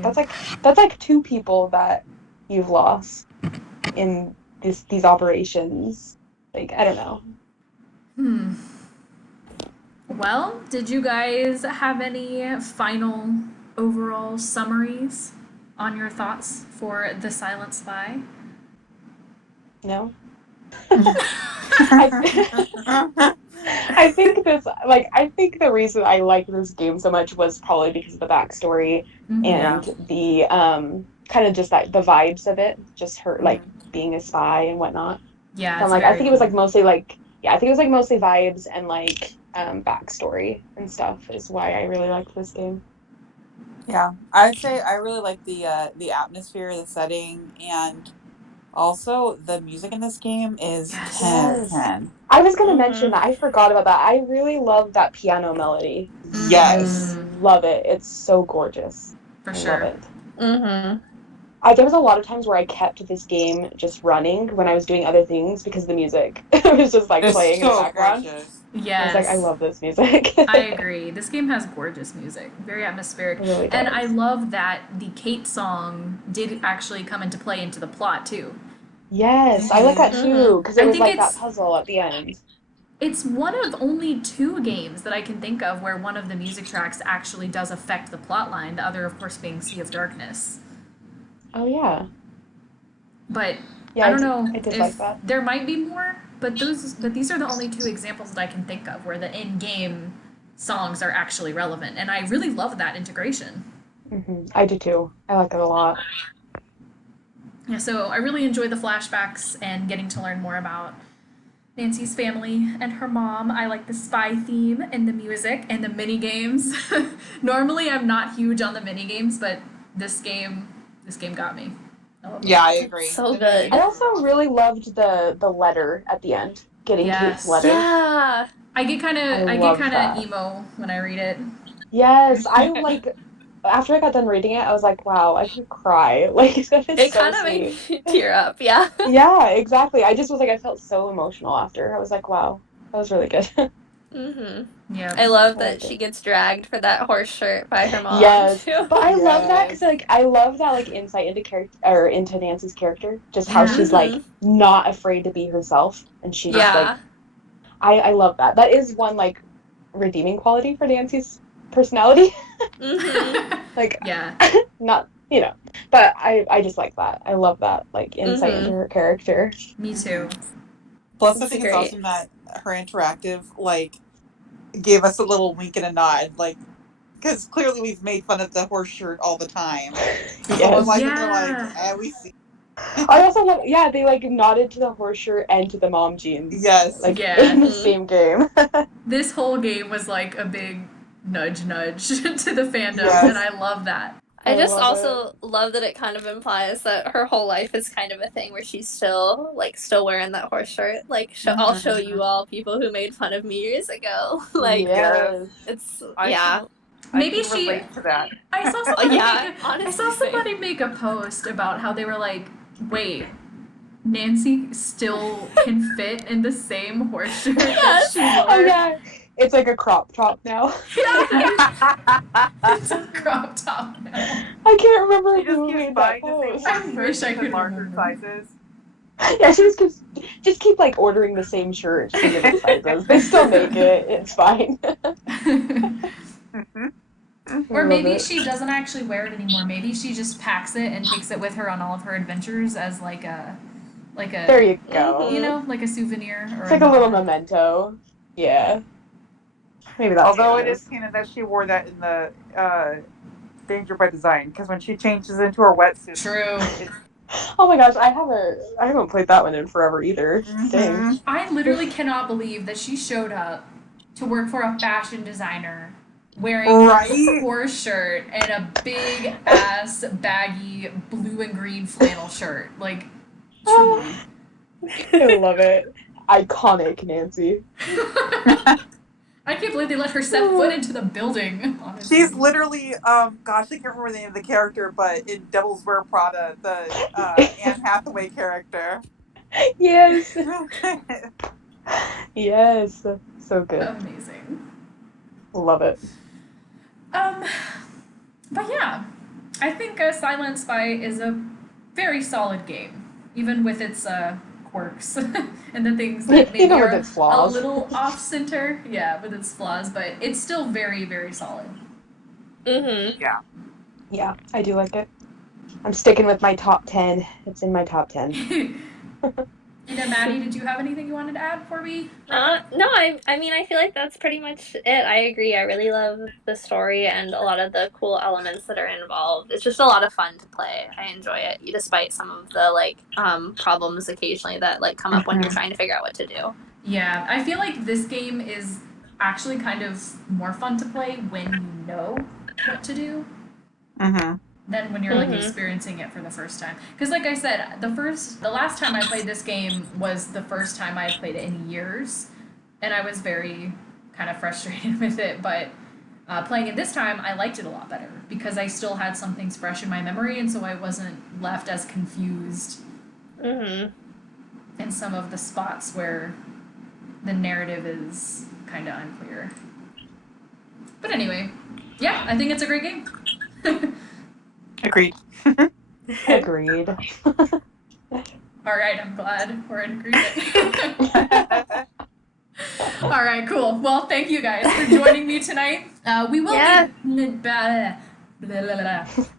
that's like two people that you've lost in these operations. Like, I don't know. Well, did you guys have any final overall summaries on your thoughts for The Silent Spy? No. I think the reason I like this game so much was probably because of the backstory and the kind of just like the vibes of it, just her like being a spy and whatnot. Yeah. So I'm like, I think it was like mostly like I think it was like mostly vibes and like backstory and stuff is why I really liked this game. Yeah, I'd say I really like the atmosphere, the setting, and Also, the music in this game is Yes. 10 Yes. 10. I was gonna mention that. I forgot about that. I really love that piano melody. Yes. I love it. It's so gorgeous. For I sure. love it. Mm-hmm. There was a lot of times where I kept this game just running when I was doing other things because of the music. It was just like It's playing in the so background. gorgeous. I was like, I Yes. love this music. I agree. This game has gorgeous music, very atmospheric. It really And I does. love that the Kate song did actually come into play into the plot too. Yes, I like that too because it I was think like that puzzle at the end. it's one of only 2 games that I can think of where one of the music tracks actually does affect the plot line, the other of course being Sea of Darkness. Oh yeah, But yeah, I don't know I did like if that. there might be more, but these are the only 2 examples that I can think of where the in-game songs are actually relevant, and I really love that integration. I do too. I like it a lot. Yeah, so I really enjoy the flashbacks and getting to learn more about Nancy's family and her mom. I like the spy theme and the music and the mini games. Normally, I'm not huge on the mini games, but this game got me. I love Yeah, it. I agree. So good. I also really loved the letter at the end, getting Kate's Yes. letter. Yeah. I get kind I of love that. emo when I read it. Yes, I like after I got done reading it, I was like, wow, I could cry. Like that is It so kind of made sweet. me tear up. Yeah. Yeah, exactly. I just was like, I felt so emotional after. I was like, wow, that was really good. Mm-hmm. Yeah. I love I that liked she it. gets dragged for that horse shirt by her mom Yes, too. but I love that because Yes. like I love that like insight into character or into Nancy's character, just how Yeah. she's like not afraid to be herself, and she just like Yeah. I love that. That is one like redeeming quality for Nancy's personality. Mm-hmm. Like Yeah. not but I just like that. I love that like insight into Mm-hmm. her character. Me too. Plus, I It's think it's great. awesome that her interactive, like, gave us a little wink and a nod. Like, because clearly we've made fun of the horse shirt all the time. So someone Yes. like it, they're like, Yeah. we see. I also love they like nodded to the horse shirt and to the mom jeans. Yes. Like Yeah. in the same game. This whole game was like a big nudge nudge to the fandom, and Yes. I love that. I I just love it. also love that it kind of implies that her whole life is kind of a thing where she's still wearing that horse shirt. Like, I'll show you all people who made fun of me years ago. Like, Yes. Yes. it's I yeah. can, Maybe I can she. relate to that. I saw somebody Yeah, make. I honestly, saw same. somebody make a post about how they were like, "Wait, Nancy still can fit in the same horse shirt that Yes. she wore." Oh yeah. It's like a crop top now. Yeah, it's a crop top now. I can't remember She just who keeps made that buying the same post. I horse wish shirts I in could larger remember. sizes. Yeah, she just keep like ordering the same shirt just in different sizes. They still make it. It's fine. I Or love maybe it. she doesn't actually wear it anymore. Maybe she just packs it and takes it with her on all of her adventures as There you go. you know, like a souvenir or It's like a little nod. memento. Yeah. Maybe that's Although what it is canon that she wore that in the Danger by Design, because when she changes into her wetsuit. True. Oh my gosh, I haven't played that one in forever either. Dang. I literally cannot believe that she showed up to work for a fashion designer wearing Right? a horse shirt and a big ass baggy blue and green flannel shirt. Like, truly. I love it. Iconic Nancy. I can't believe they let her set foot into the building. Honestly. She's literally, gosh, I can't remember the name of the character, but in Devil's Wear Prada, the Anne Hathaway character. Yes. Yes. So good. Amazing. Love it. But yeah, I think Silent Spy is a very solid game, even with its quirks and the things that maybe Even with are its flaws. a little off center. Yeah, with its flaws, but it's still very, very solid. Mm-hmm. Yeah. Yeah, I do like it. I'm sticking with my top 10. It's in my top 10. And Maddie, did you have anything you wanted to add for me? No, I mean, I feel like that's pretty much it. I agree. I really love the story and a lot of the cool elements that are involved. It's just a lot of fun to play. I enjoy it, despite some of the problems occasionally that come up when you're trying to figure out what to do. Yeah, I feel like this game is actually kind of more fun to play when you know what to do. Mm-hmm. than when you're like experiencing it for the first time. Because like I said, the last time I played this game was the first time I had played it in years, and I was very kind of frustrated with it. But playing it this time, I liked it a lot better because I still had some things fresh in my memory, and so I wasn't left as confused in some of the spots where the narrative is kind of unclear. But anyway, yeah, I think it's a great game. Agreed. Agreed. All right, I'm glad we're in agreement. All right, cool. Well, thank you guys for joining me tonight. We will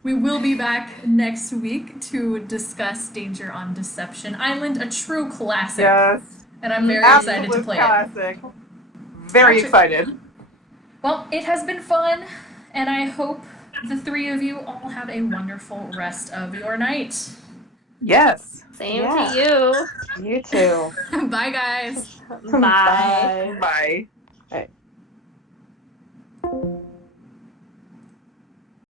we will be back next week to discuss Danger on Deception Island, a true classic. Yes. And I'm very excited to play classic. Very excited. Well, it has been fun, and I hope the three of you all have a wonderful rest of your night. Yes. Same to you. You too. Bye, guys. Bye. Bye.